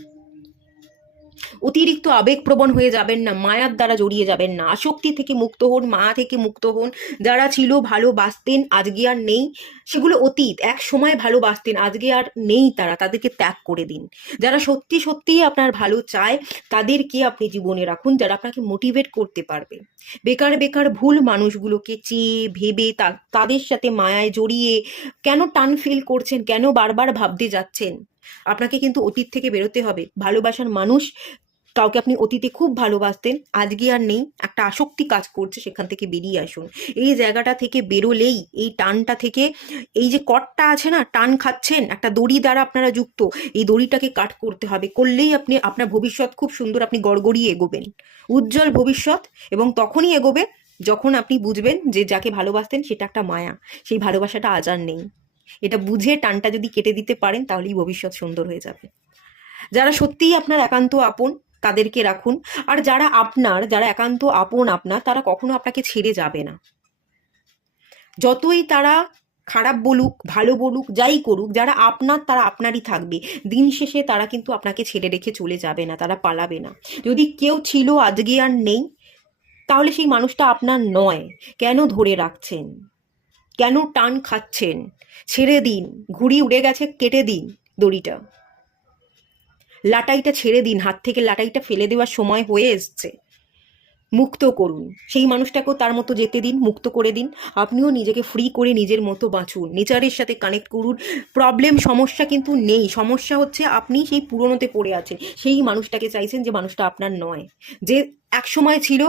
অতিরিক্ত আবেগপ্রবণ হয়ে যাবেন না, মায়ার দ্বারা জড়িয়ে যাবেন না, আসক্তি থেকে মুক্ত হন, মায়া থেকে মুক্ত হন। যারা ছিল, ভালোবাসতেন, আজকে আর নেই, সেগুলো অতীত। এক সময় ভালোবাসতেন, আজকে আর নেই, তাদেরকে ত্যাগ করে দিন। যারা সত্যি সত্যিই আপনার ভালো চায়, তাদেরকে আপনি জীবনে রাখুন, যারা আপনাকে মোটিভেট করতে পারবে। বেকার বেকার ভুল মানুষগুলোকে চেয়ে ভেবে তাদের সাথে মায়ায় জড়িয়ে কেন টান ফিল করছেন, কেন বারবার ভাবতে যাচ্ছেন? আপনাকে কিন্তু অতীত থেকে বেরোতে হবে। ভালোবাসার মানুষ, কাউকে আপনি অতীতে খুব ভালোবাসতেন, আজকে আর নেই, একটা আসক্তি কাজ করছে, সেখান থেকে বেরিয়ে আসুন। এই জায়গাটা থেকে বেরোলেই, এই টানটা থেকে, এই যে কটটা আছে না, টান খাচ্ছেন, একটা দড়ি দ্বারা আপনারা যুক্ত, এই দড়িটাকে কাট করতে হবে। করলেই আপনি আপনার ভবিষ্যৎ খুব সুন্দর, আপনি গড়গড়িয়ে এগোবেন, উজ্জ্বল ভবিষ্যৎ। এবং তখনই এগোবে যখন আপনি বুঝবেন যে যাকে ভালোবাসতেন সেটা একটা মায়া, সেই ভালোবাসাটা আজ আর নেই। এটা বুঝে টানটা যদি কেটে দিতে পারেন, তাহলেই ভবিষ্যৎ সুন্দর হয়ে যাবে। যারা সত্যিই আপনার একান্ত আপন, তাদেরকে রাখুন। আর যারা একান্ত আপন আপনার, তারা কখনো আপনাকে ছেড়ে যাবে না। যতই তারা খারাপ বলুক, ভালো বলুক, যাই করুক, যারা আপনার, তারা আপনারই থাকবে। দিন শেষে তারা কিন্তু আপনাকে ছেড়ে রেখে চলে যাবে না, তারা পালাবে না। যদি কেউ ছিল, আজকে আর নেই, তাহলে সেই মানুষটা আপনার নয়। কেন ধরে রাখছেন? কেন টান খাচ্ছেন? ছেড়ে দিন। ঘুড়ি উড়ে গেছে, কেটে দিন দড়িটা, লাটাইটা ছেড়ে দিন, হাত থেকে লাটাইটা ফেলে দেওয়ার সময় হয়ে এসছে। মুক্ত করুন সেই মানুষটাকেও, তার মতো যেতে দিন, মুক্ত করে দিন। আপনিও নিজেকে ফ্রি করে নিজের মতো বাঁচুন, নেচারের সাথে কানেক্ট করুন। সমস্যা কিন্তু নেই, সমস্যা হচ্ছে আপনি সেই পুরনোতে পড়ে আছেন, সেই মানুষটাকে চাইছেন যে মানুষটা আপনার নয়, যে এক সময় ছিল,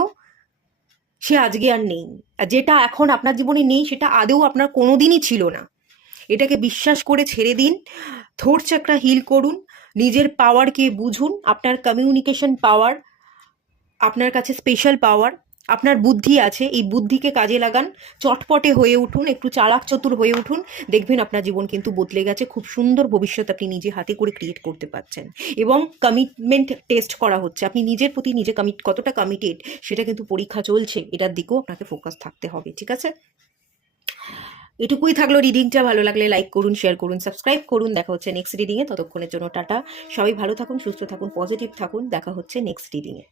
সে আজকে আর নেই। আর যেটা এখন আপনার জীবনে নেই, সেটা আদৌ আপনার কোনোদিনই ছিল না। এটাকে বিশ্বাস করে ছেড়ে দিন। থ্রোট চাকরা হিল করুন, নিজের পাওয়ারকে বুঝুন। আপনার কমিউনিকেশন পাওয়ার আপনার কাছে স্পেশাল পাওয়ার, আপনার বুদ্ধি আছে, এই বুদ্ধিকে কাজে লাগান। চটপটে হয়ে উঠুন, একটু চালাক চতুর হয়ে উঠুন, দেখবেন আপনার জীবন কিন্তু বদলে গেছে। খুব সুন্দর ভবিষ্যৎ আপনি নিজে হাতে করে ক্রিয়েট করতে পারছেন। এবং কমিটমেন্ট টেস্ট করা হচ্ছে, আপনি নিজের প্রতি কতটা কমিটেড, সেটা কিন্তু পরীক্ষা চলছে। এটার দিকেও আপনাকে ফোকাস থাকতে হবে, ঠিক আছে? এটুকুই থাকলো রিডিংটা। ভালো লাগলে লাইক করুন, শেয়ার করুন, সাবস্ক্রাইব করুন। দেখা হচ্ছে নেক্সট রিডিংয়ে। ততক্ষণের জন্য টাটা। সবাই ভালো থাকুন, সুস্থ থাকুন, পজিটিভ থাকুন। দেখা হচ্ছে নেক্সট রিডিংয়ে।